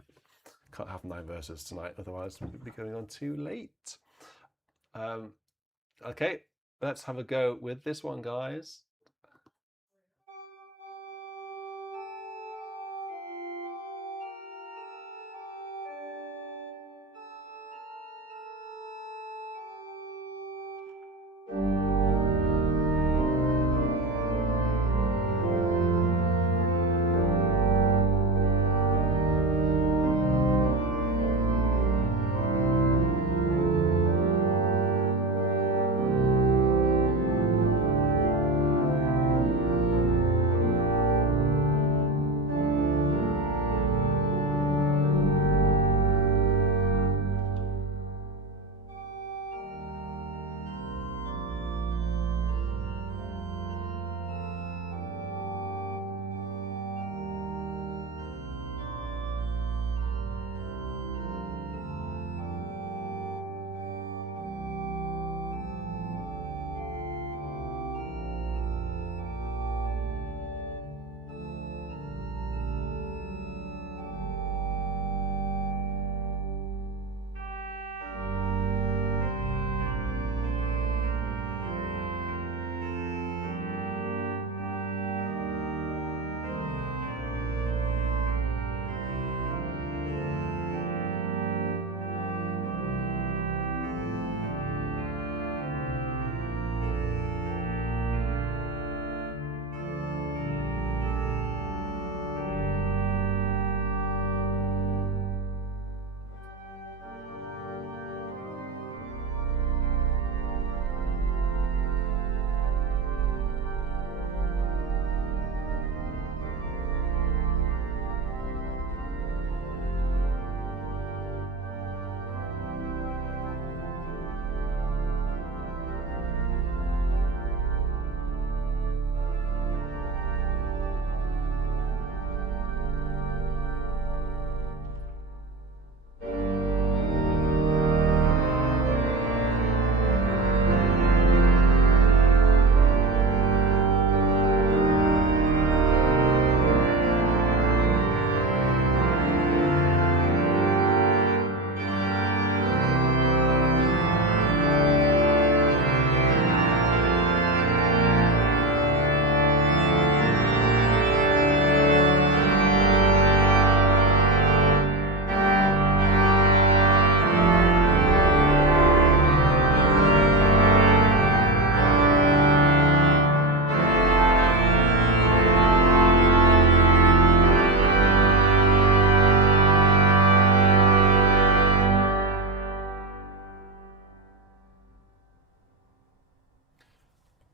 Can't have 9 verses tonight, otherwise we'll be going on too late. Okay, let's have a go with this one, guys.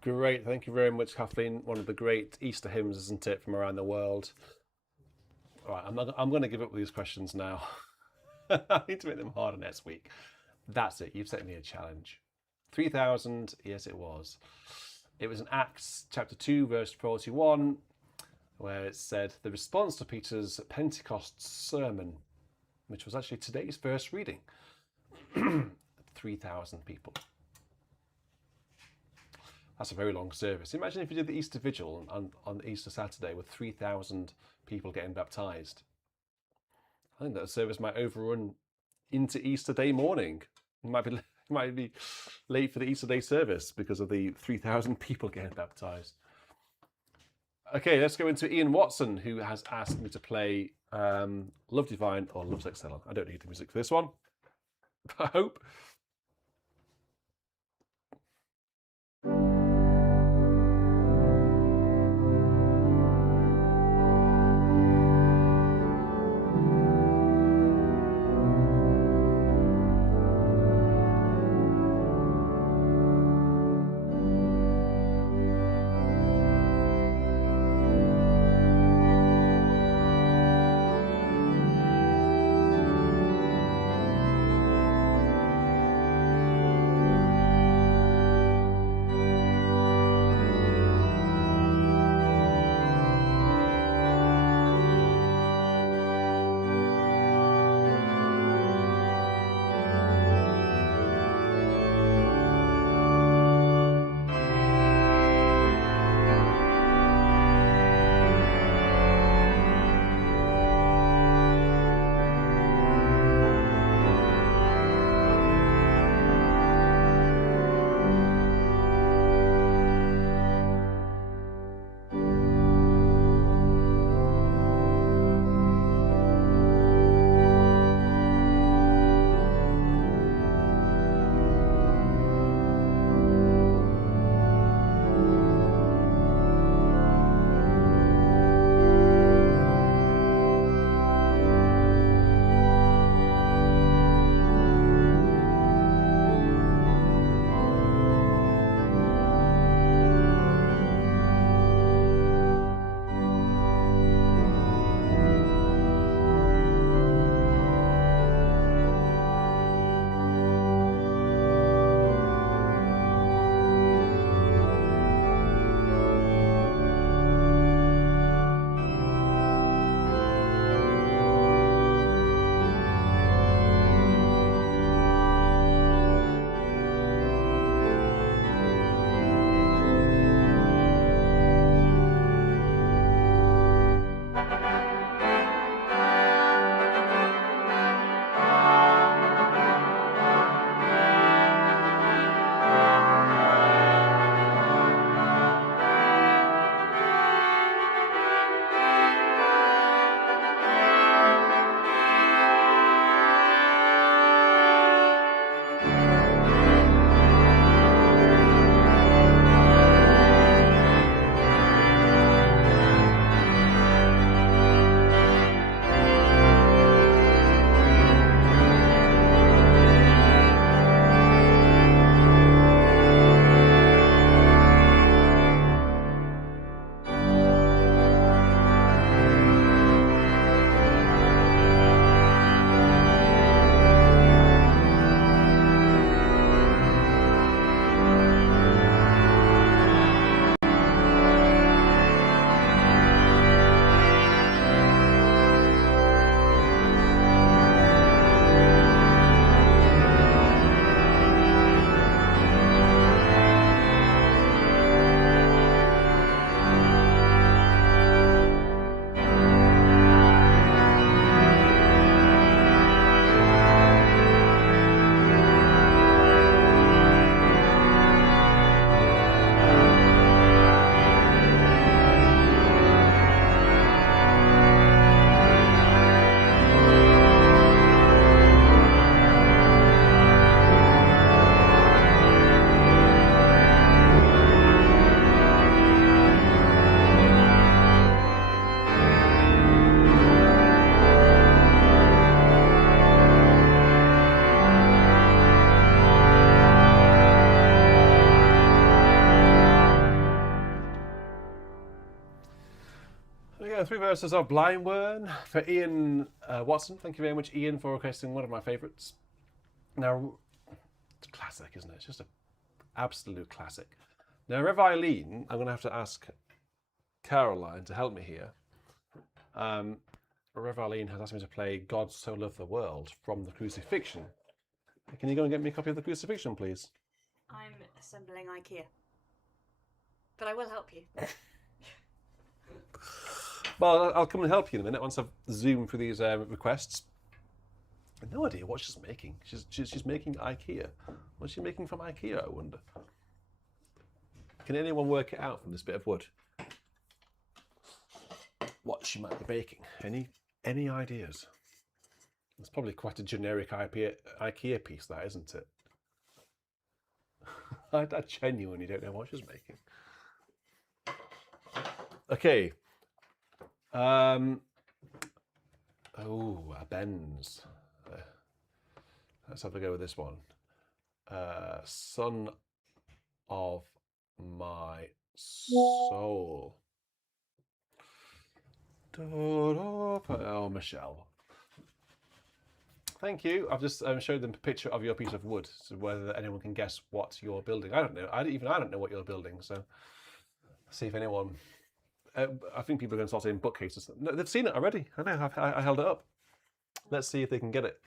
Great. Thank you very much, Kathleen. One of the great Easter hymns, isn't it, from around the world? All right, I'm going to give up with these questions now. I need to make them harder next week. That's it. You've set me a challenge. 3,000. Yes, it was. It was in Acts chapter 2, verse 41, where it said the response to Peter's Pentecost sermon, which was actually today's first reading. 3,000 people. That's a very long service. Imagine if you did the Easter Vigil on Easter Saturday with 3,000 people getting baptized. I think that service might overrun into Easter Day morning. It might be late for the Easter Day service because of the 3,000 people getting baptized. Okay, let's go into Ian Watson, who has asked me to play Love Divine or Love's Excellent. I don't need the music for this one, I hope. There we go, 3 verses of Blindworm for Ian Watson. Thank you very much, Ian, for requesting one of my favourites. Now, it's a classic, isn't it? It's just an absolute classic. Now, Rev Eileen, I'm going to have to ask Caroline to help me here. Rev Eileen has asked me to play God So Loved the World from the Crucifixion. Can you go and get me a copy of the Crucifixion, please? I'm assembling IKEA. But I will help you. Well, I'll come and help you in a minute once I've zoomed through these requests. I have no idea what she's making. She's making IKEA. What's she making from IKEA, I wonder? Can anyone work it out from this bit of wood? What she might be baking? Any ideas? It's probably quite a generic IKEA piece, that, isn't it? I genuinely don't know what she's making. Okay. Oh, a Benz. Let's have a go with this one. Son of my soul. Oh, Michelle. Thank you. I've just showed them a picture of your piece of wood, so whether anyone can guess what you're building. I don't know. I don't know what you're building. So, see if anyone. I think people are going to start saying bookcases. No, they've seen it already. I know. I held it up. Let's see if they can get it.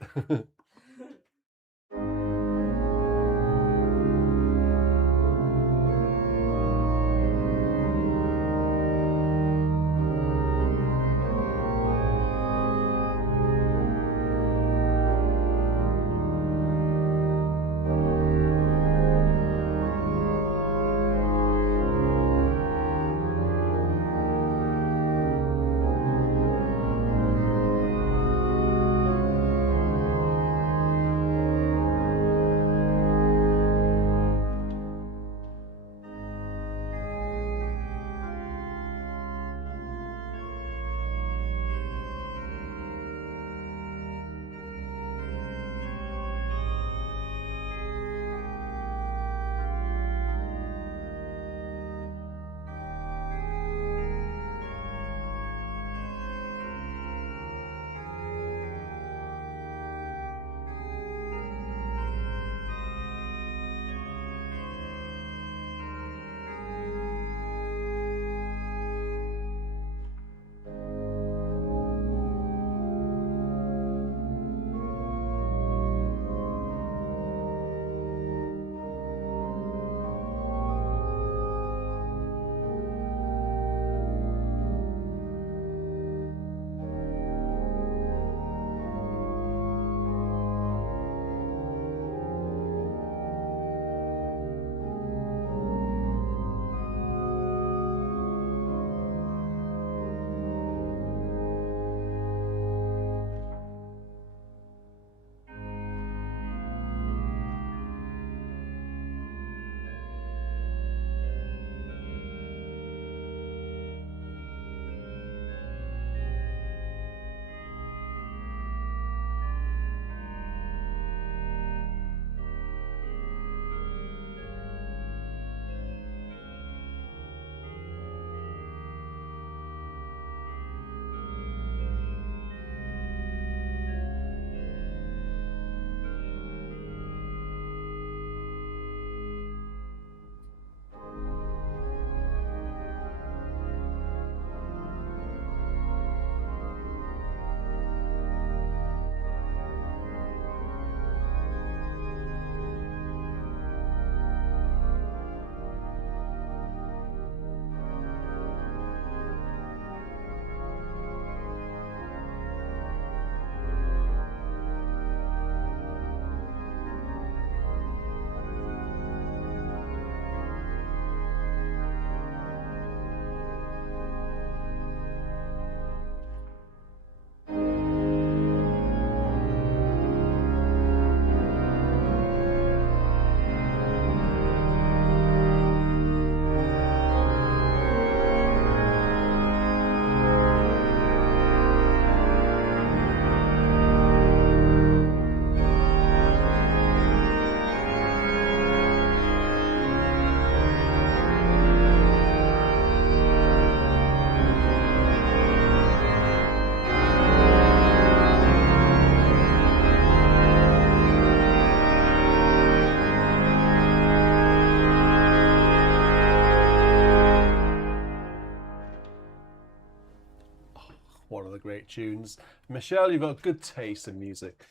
One of the great tunes. Michelle, you've got good taste in music.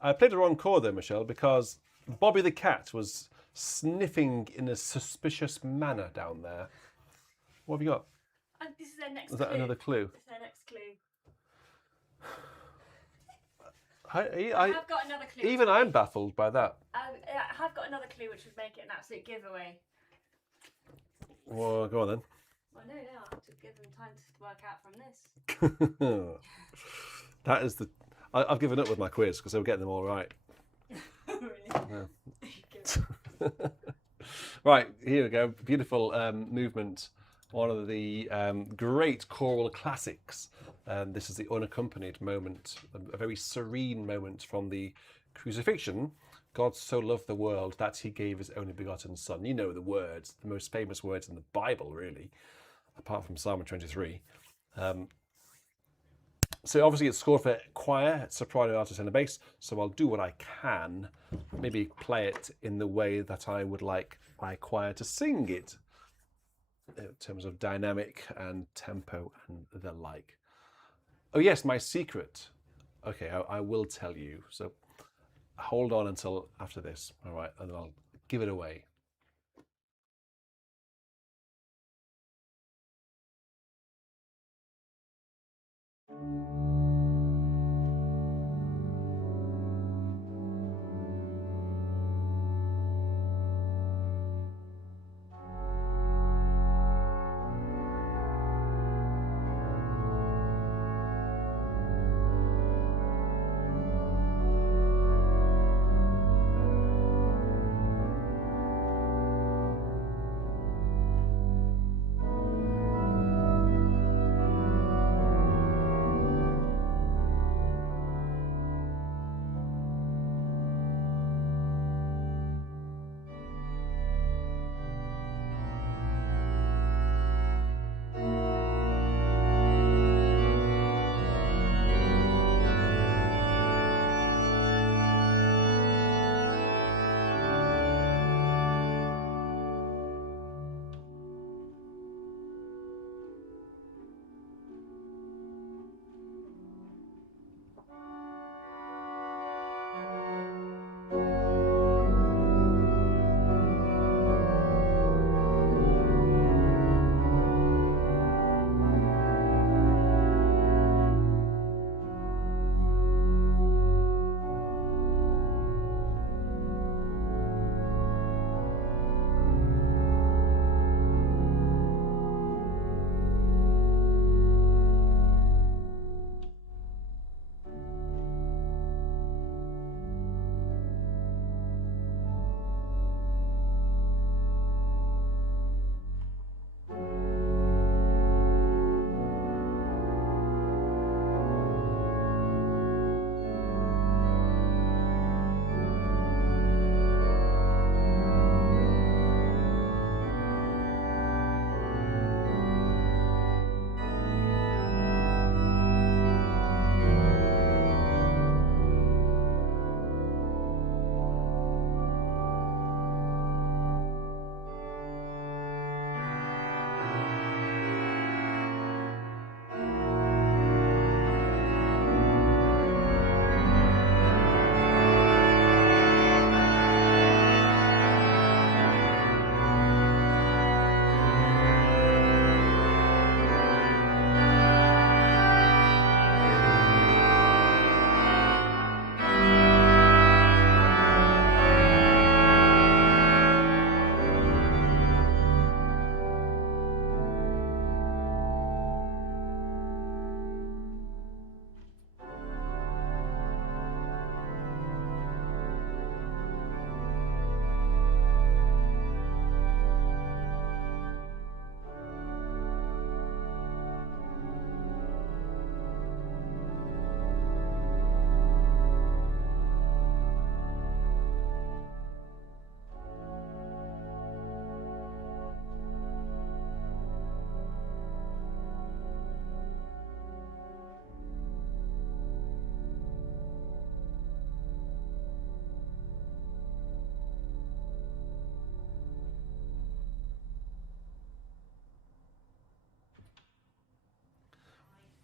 I played the wrong chord there, Michelle, because Bobby the cat was sniffing in a suspicious manner down there. What have you got? This is their next Is clue. that another clue? This is their next clue. I have got another clue. even I'm baffled by that. I have got another clue which would make it an absolute giveaway. Well, go on then. Well, no, I have to give them time to work out from this. That is the. I've given up with my quiz because they were getting them all right. Really? Right, here we go. Beautiful movement. One of the great choral classics. This is the unaccompanied moment, a very serene moment from the crucifixion. God so loved the world that he gave his only begotten son. You know the words, the most famous words in the Bible, really, apart from Psalm 23. So obviously it's scored for choir, soprano, alto, tenor, bass. So I'll do what I can, maybe play it in the way that I would like my choir to sing it, in terms of dynamic and tempo and the like. Oh yes, my secret. Okay, I will tell you. So hold on until after this, all right, and then I'll give it away.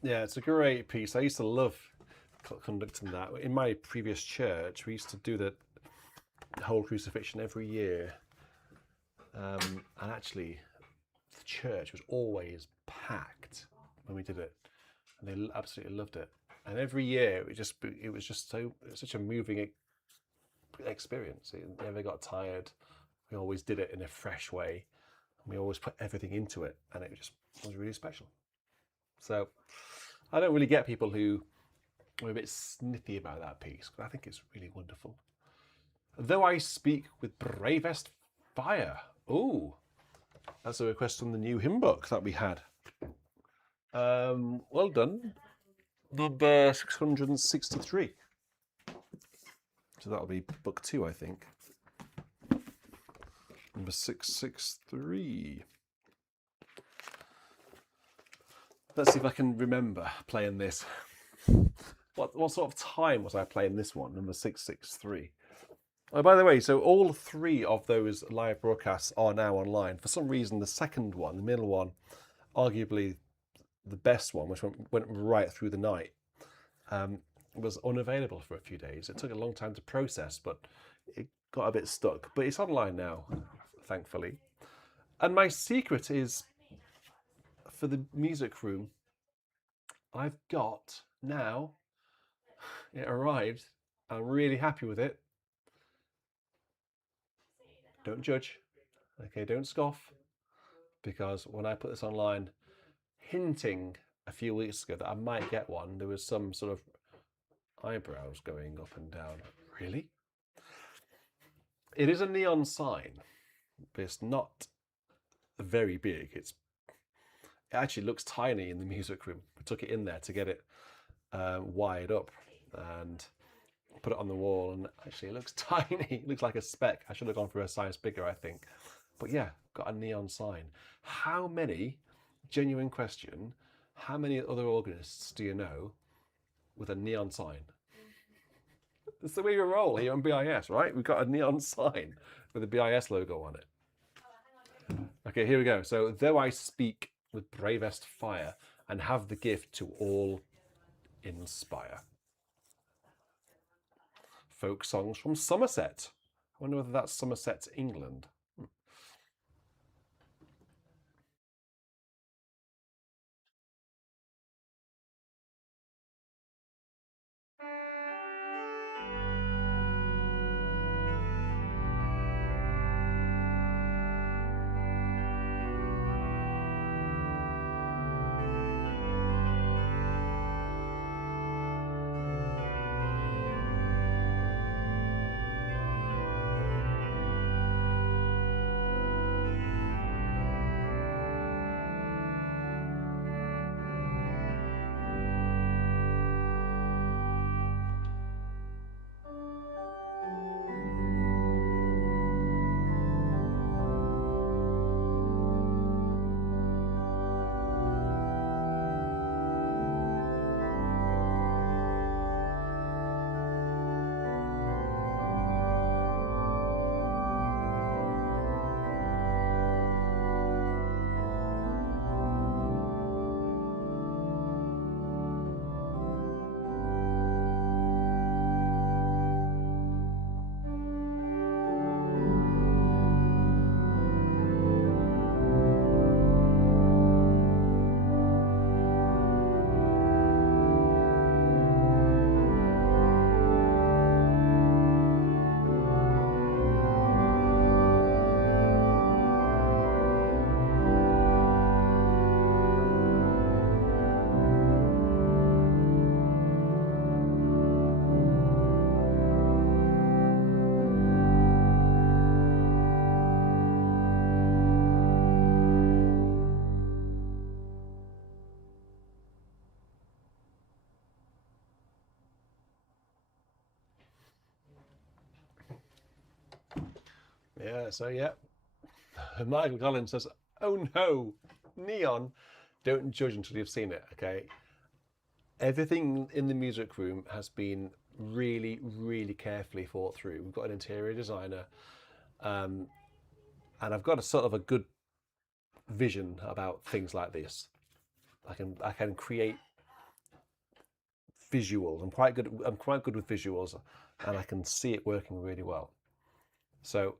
Yeah, it's a great piece. I used to love conducting that. In my previous church, we used to do the whole crucifixion every year. And actually, the church was always packed when we did it. And they absolutely loved it. And every year, it was just such a moving experience. It never got tired. We always did it in a fresh way. And we always put everything into it. And it just was really special. So I don't really get people who are a bit snippy about that piece, but I think it's really wonderful. Though I speak with bravest fire. Ooh, that's a request from the new hymn book that we had. Well done. Number 663. So that'll be book 2, I think. Number 663. Let's see if I can remember playing this. What sort of time was I playing this one? Number 663. Oh, by the way, so all 3 of those live broadcasts are now online. For some reason, the second one, the middle one, arguably the best one, which went right through the night, was unavailable for a few days. It took a long time to process, but it got a bit stuck. But it's online now, thankfully. And my secret is, for the music room, I've got now, it arrived. I'm really happy with it. Don't judge, okay, don't scoff, because when I put this online, hinting a few weeks ago that I might get one, there was some sort of eyebrows going up and down. Really? It is a neon sign, but it's not very big. It actually looks tiny in the music room. I took it in there to get it wired up and put it on the wall, and actually it looks tiny. It looks like a speck. I should have gone for a size bigger, I think. But yeah, got a neon sign. How many, genuine question, how many other organists do you know with a neon sign? That's the way we roll here on BIS, right? We've got a neon sign with a BIS logo on it. Okay, here we go. So, though I speak with bravest fire and have the gift to all inspire. Folk songs from Somerset. I wonder whether that's Somerset, England. Yeah, so yeah. Michael Collins says, oh no, neon. Don't judge until you've seen it, okay? Everything in the music room has been really, really carefully thought through. We've got an interior designer, and I've got a sort of a good vision about things like this. I can create visuals. I'm quite good with visuals, and I can see it working really well. So,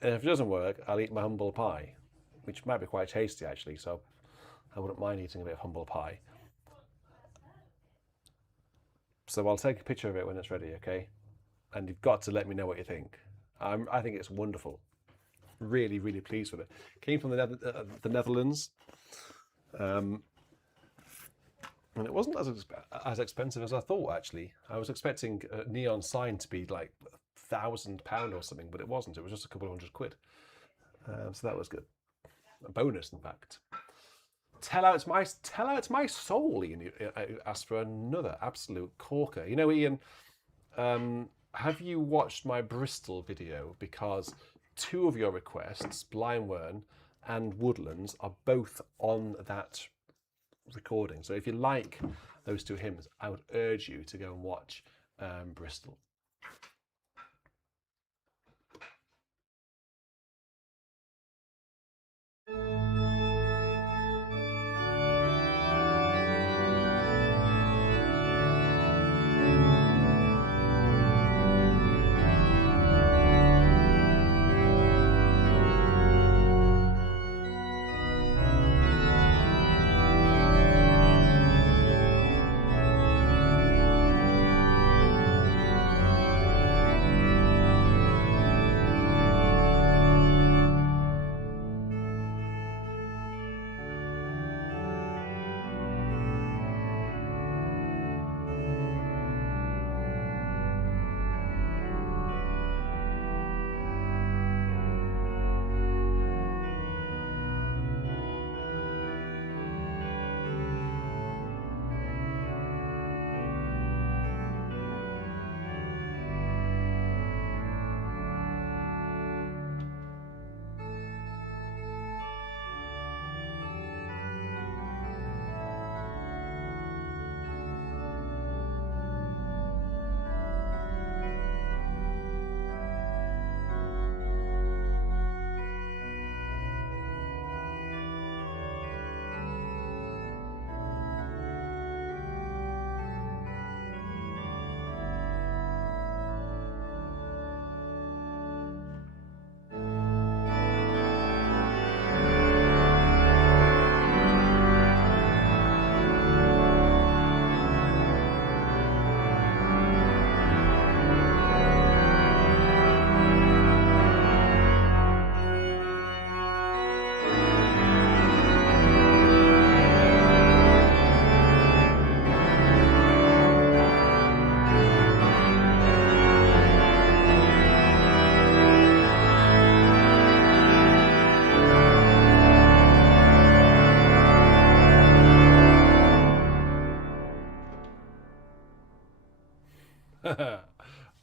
and if it doesn't work, I'll eat my humble pie, which might be quite tasty actually. So, I wouldn't mind eating a bit of humble pie. So I'll take a picture of it when it's ready, okay? And you've got to let me know what you think. I think it's wonderful. Really, really pleased with it. Came from the Netherlands. And it wasn't as expensive as I thought, actually. I was expecting a neon sign to be like £1,000 or something, but it wasn't. It was just a couple of £100. So that was good. A bonus, in fact. Tell out my soul, Ian asked for another absolute corker. You know, Ian, have you watched my Bristol video? Because 2 of your requests, Blindwern and Woodlands, are both on that recording. So if you like those 2 hymns, I would urge you to go and watch Bristol.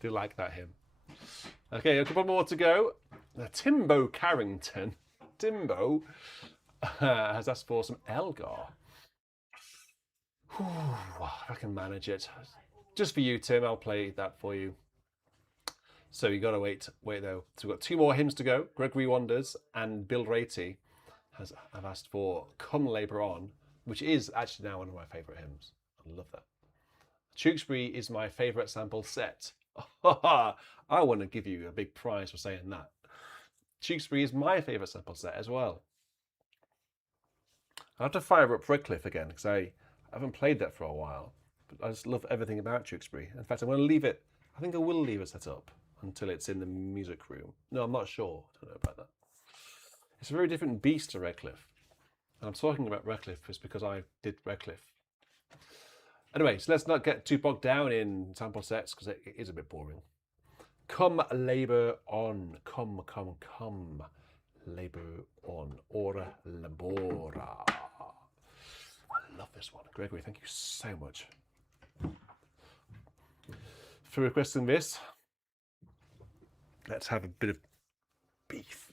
Do like that hymn. Okay, a couple more to go. Timbo Carrington. Timbo has asked for some Elgar. I can manage it. Just for you, Tim, I'll play that for you. So you got to wait though. So we've got 2 more hymns to go. Gregory Wanders and Bill Ratey have asked for Come Labour On, which is actually now one of my favourite hymns. I love that. Tewkesbury is my favourite sample set. I want to give you a big prize for saying that. Tewkesbury is my favourite sample set as well. I have to fire up Redcliffe again because I haven't played that for a while. But I just love everything about Tewkesbury. In fact, I'm going to leave it. I think I will leave it set up until it's in the music room. No, I'm not sure. I don't know about that. It's a very different beast to Redcliffe. And I'm talking about Redcliffe just because I did Redcliffe. Anyway, so let's not get too bogged down in sample sets because it is a bit boring. Come labour on, come, labour on, ora labora. I love this one. Gregory, thank you so much for requesting this. Let's have a bit of beef.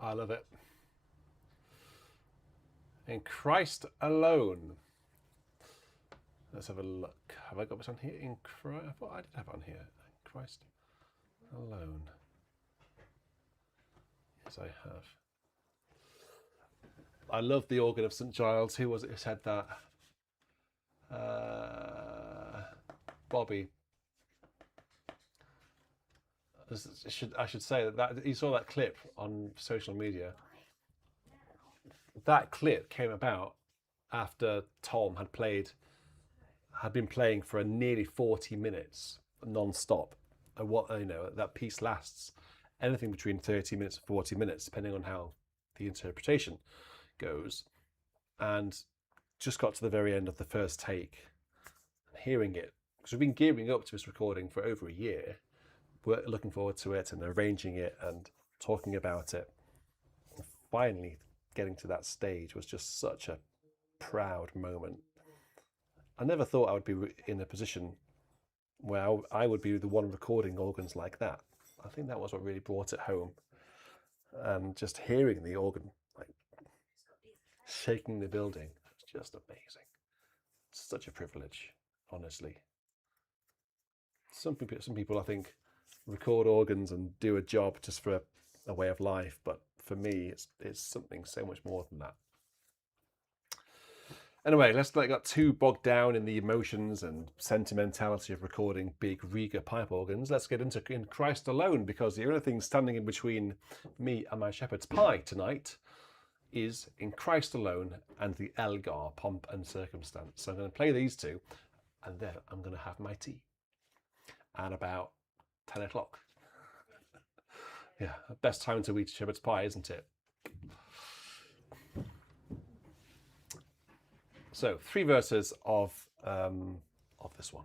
I love it. In Christ Alone. Let's have a look. Have I got this on here? In Christ, I thought I did have it on here. In Christ Alone. Yes, I have. I love the organ of St Giles. Who was it who said that? Bobby. I should say that you saw that clip on social media. That clip came about after Tom had been playing for a nearly 40 minutes non-stop. And what that piece lasts anything between 30 minutes and 40 minutes, depending on how the interpretation goes. And just got to the very end of the first take, hearing it, because we've been gearing up to this recording for over a year. We're looking forward to it and arranging it and talking about it. And finally getting to that stage was just such a proud moment. I never thought I would be in a position where I would be the one recording organs like that. I think that was what really brought it home. And just hearing the organ like shaking the building was just amazing. Such a privilege, honestly. Some people I think record organs and do a job just for a way of life, but for me it's something so much more than that. Anyway, let's not get too bogged down in the emotions and sentimentality of recording big Rieger pipe organs. Let's get into In Christ Alone, because the only thing standing in between me and my shepherd's pie tonight is In Christ Alone and the Elgar, Pomp and Circumstance. So I'm going to play these two, and then I'm going to have my tea at about 10 o'clock. Yeah, best time to eat shepherd's pie, isn't it? So 3 verses of this one.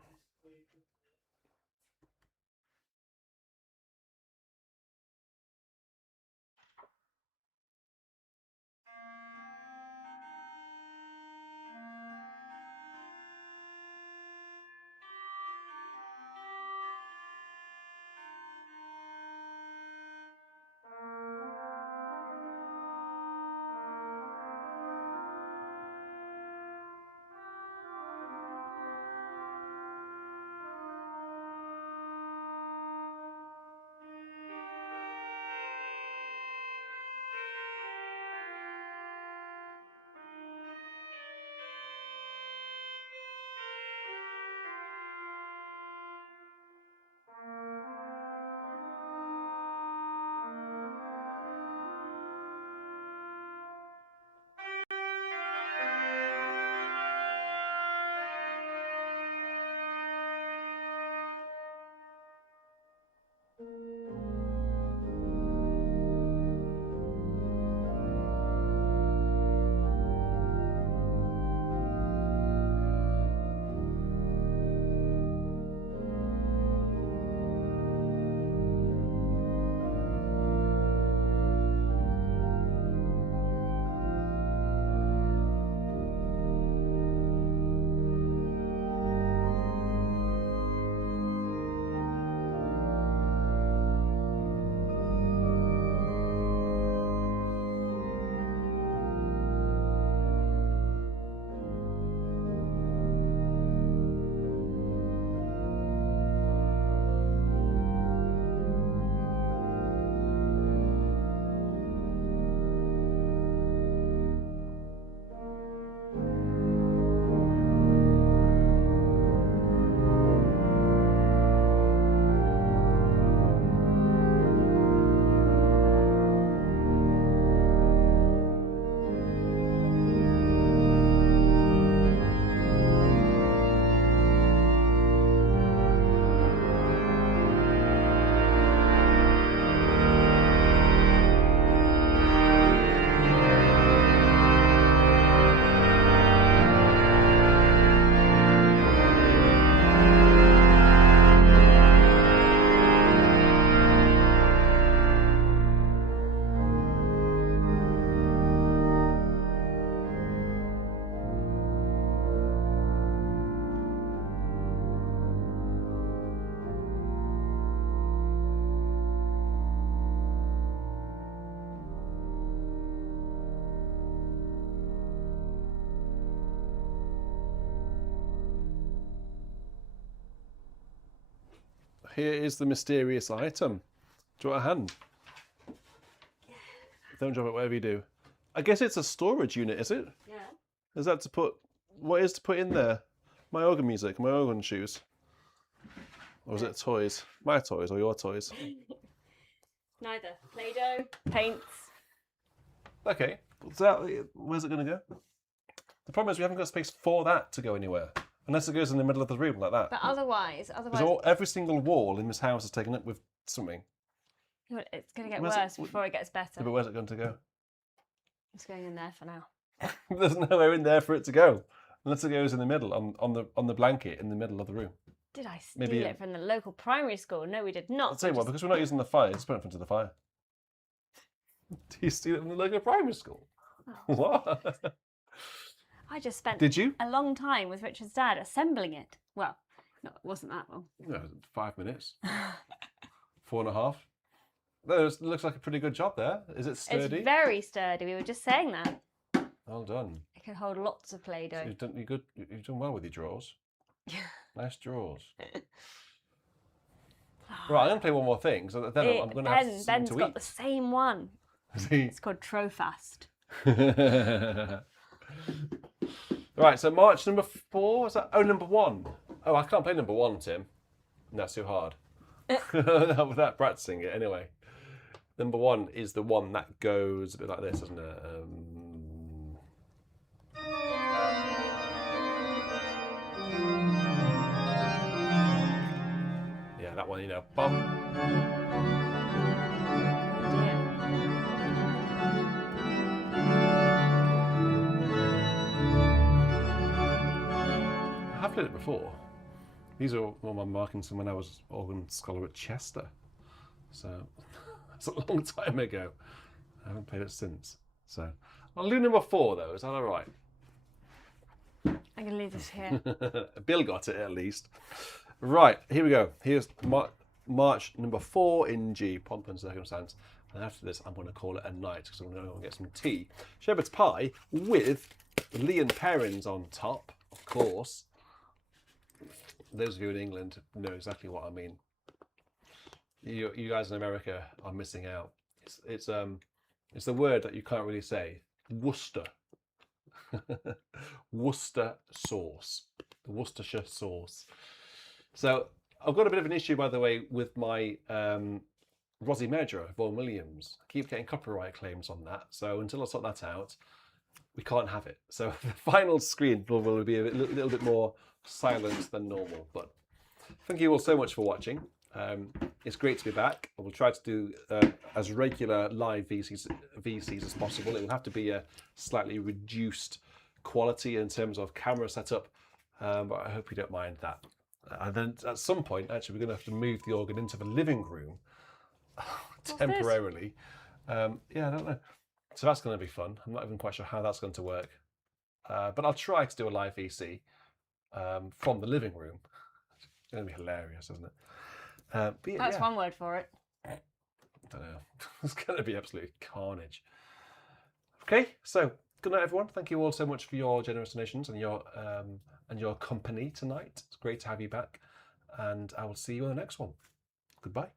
here is the mysterious item. Do you want a hand? Don't drop it, whatever you do. I guess it's a storage unit, is it? Yeah. Is that to put... What is to put in there? My organ music, my organ shoes? Or is it toys? My toys or your toys? Neither. Play-Doh, paints. Okay. So where's it going to go? The problem is we haven't got space for that to go anywhere. Unless it goes in the middle of the room like that. But otherwise, Because every single wall in this house is taken up with something. it's going to get Where's worse it- before it gets better. Yeah, but where's it going to go? It's going in there for now. There's nowhere in there for it to go. Unless it goes in the middle, on the blanket in the middle of the room. Did I steal Maybe it from the local primary school? No, we did not. I'll tell you We what, just- because we're not using the fire, just put it in front of the fire. Do you steal it from the local primary school? Oh. What? I just spent Did you? a long time with Richard's dad assembling it. Well, no, it wasn't that long. No, 5 minutes. 4.5. No, it looks like a pretty good job there. Is it sturdy? It's very sturdy. We were just saying that. Well done. It can hold lots of Play-Doh. So you've done well with your drawers. Nice drawers. Right, I'm going to play one more thing. So then I'm going to have something Ben's to got eat. the same one. See? It's called Trofast. Right, so March number 4, is that? Oh, number 1. Oh, I can't play number 1, Tim. That's too hard. Not without practicing it, anyway. Number 1 is the one that goes a bit like this, doesn't it? Yeah, that one, you know. Bum. Oh dear. I have played it before. These are all my markings from when I was organ scholar at Chester. So that's a long time ago. I haven't played it since. So I'll do number 4 though. Is that all right? I'm going to leave this here. Bill got it at least. Right, here we go. Here's March number 4 in G, Pomp and Circumstance. And after this, I'm going to call it a night because I'm going to go and get some tea. Shepherd's pie with Lee and Perrins on top, of course. Those of you in England know exactly what I mean. You guys in America are missing out. It's the word that you can't really say. Worcester. Worcester sauce. The Worcestershire sauce. So I've got a bit of an issue, by the way, with my Rosie Medra, Vaughan Williams. I keep getting copyright claims on that. So until I sort that out, we can't have it. So the final screen will be a little bit more silent than normal. But thank you all so much for watching. It's great to be back. I will try to do as regular live VCs as possible. It will have to be a slightly reduced quality in terms of camera setup, but I hope you don't mind that. And then at some point, actually, we're going to have to move the organ into the living room temporarily. Yeah, I don't know. So that's going to be fun. I'm not even quite sure how that's going to work. But I'll try to do a live VC from the living room. It's going to be hilarious, isn't it? But yeah, That's one word for it. I don't know. It's going to be absolute carnage. Okay, so good night, everyone. Thank you all so much for your generous donations and your company tonight. It's great to have you back, and I will see you on the next one. Goodbye.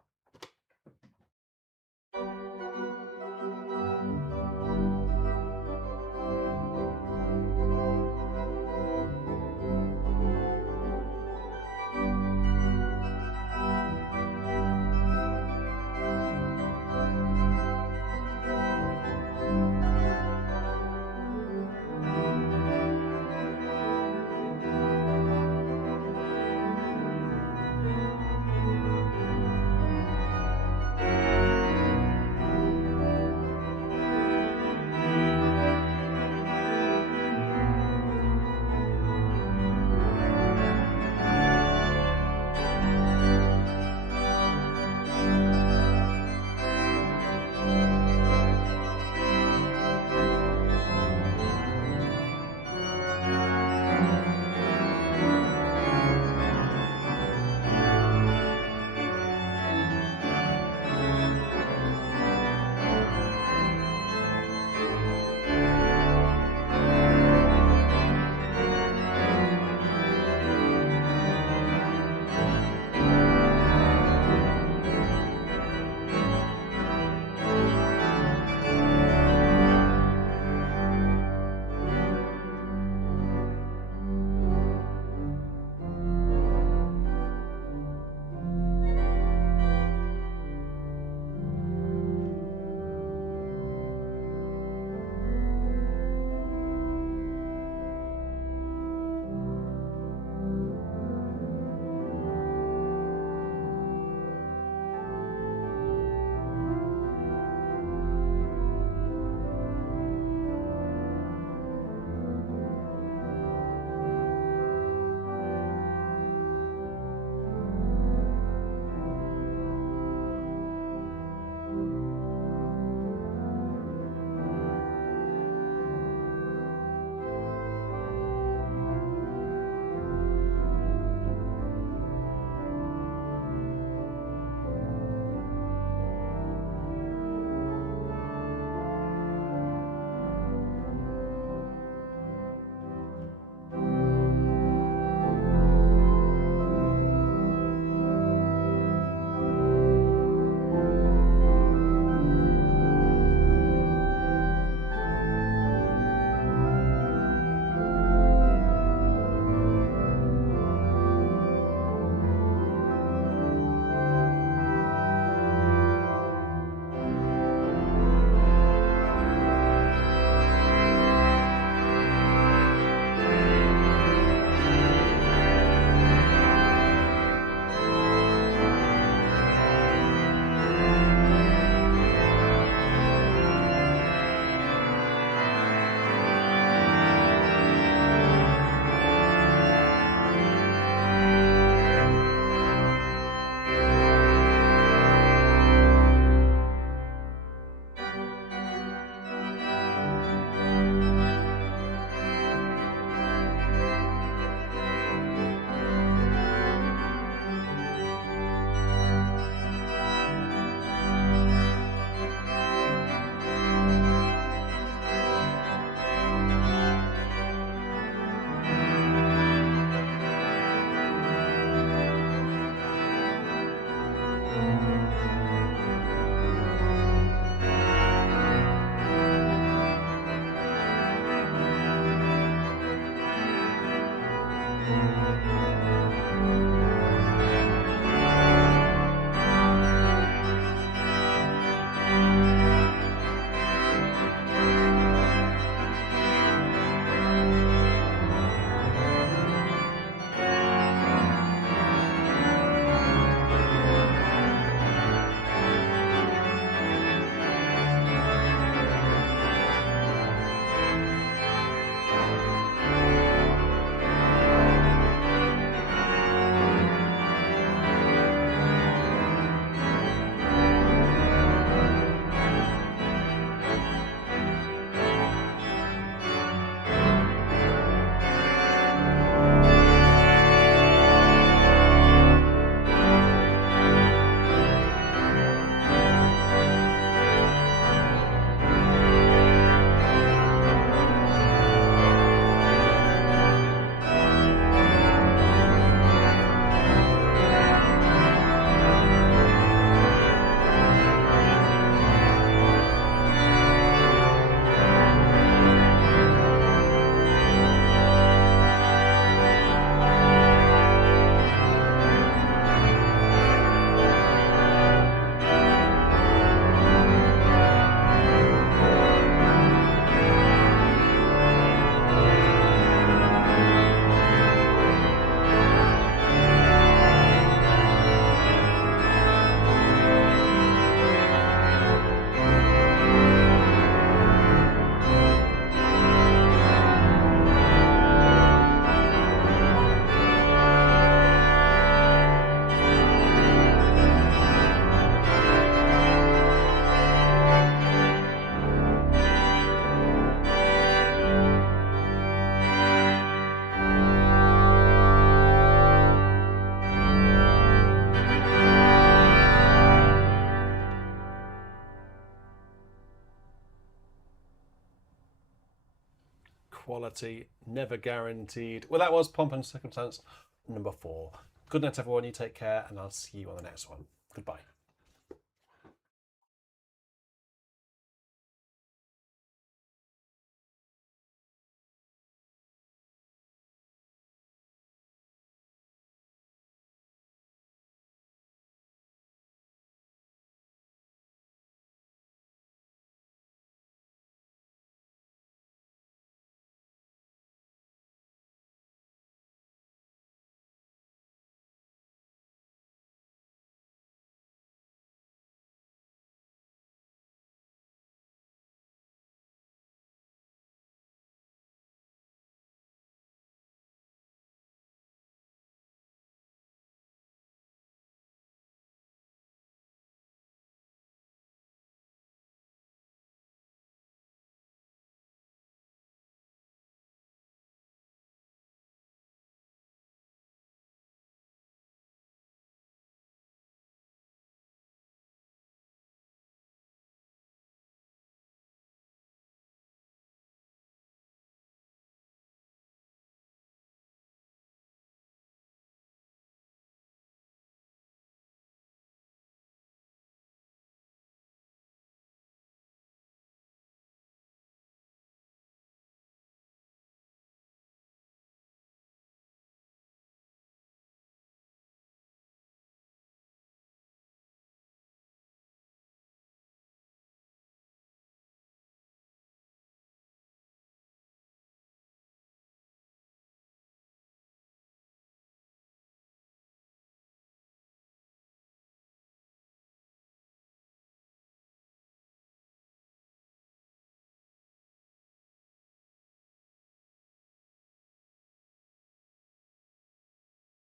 Quality never guaranteed. Well, that was Pomp and Circumstance number 4. Good night, everyone. You take care, and I'll see you on the next one. Goodbye.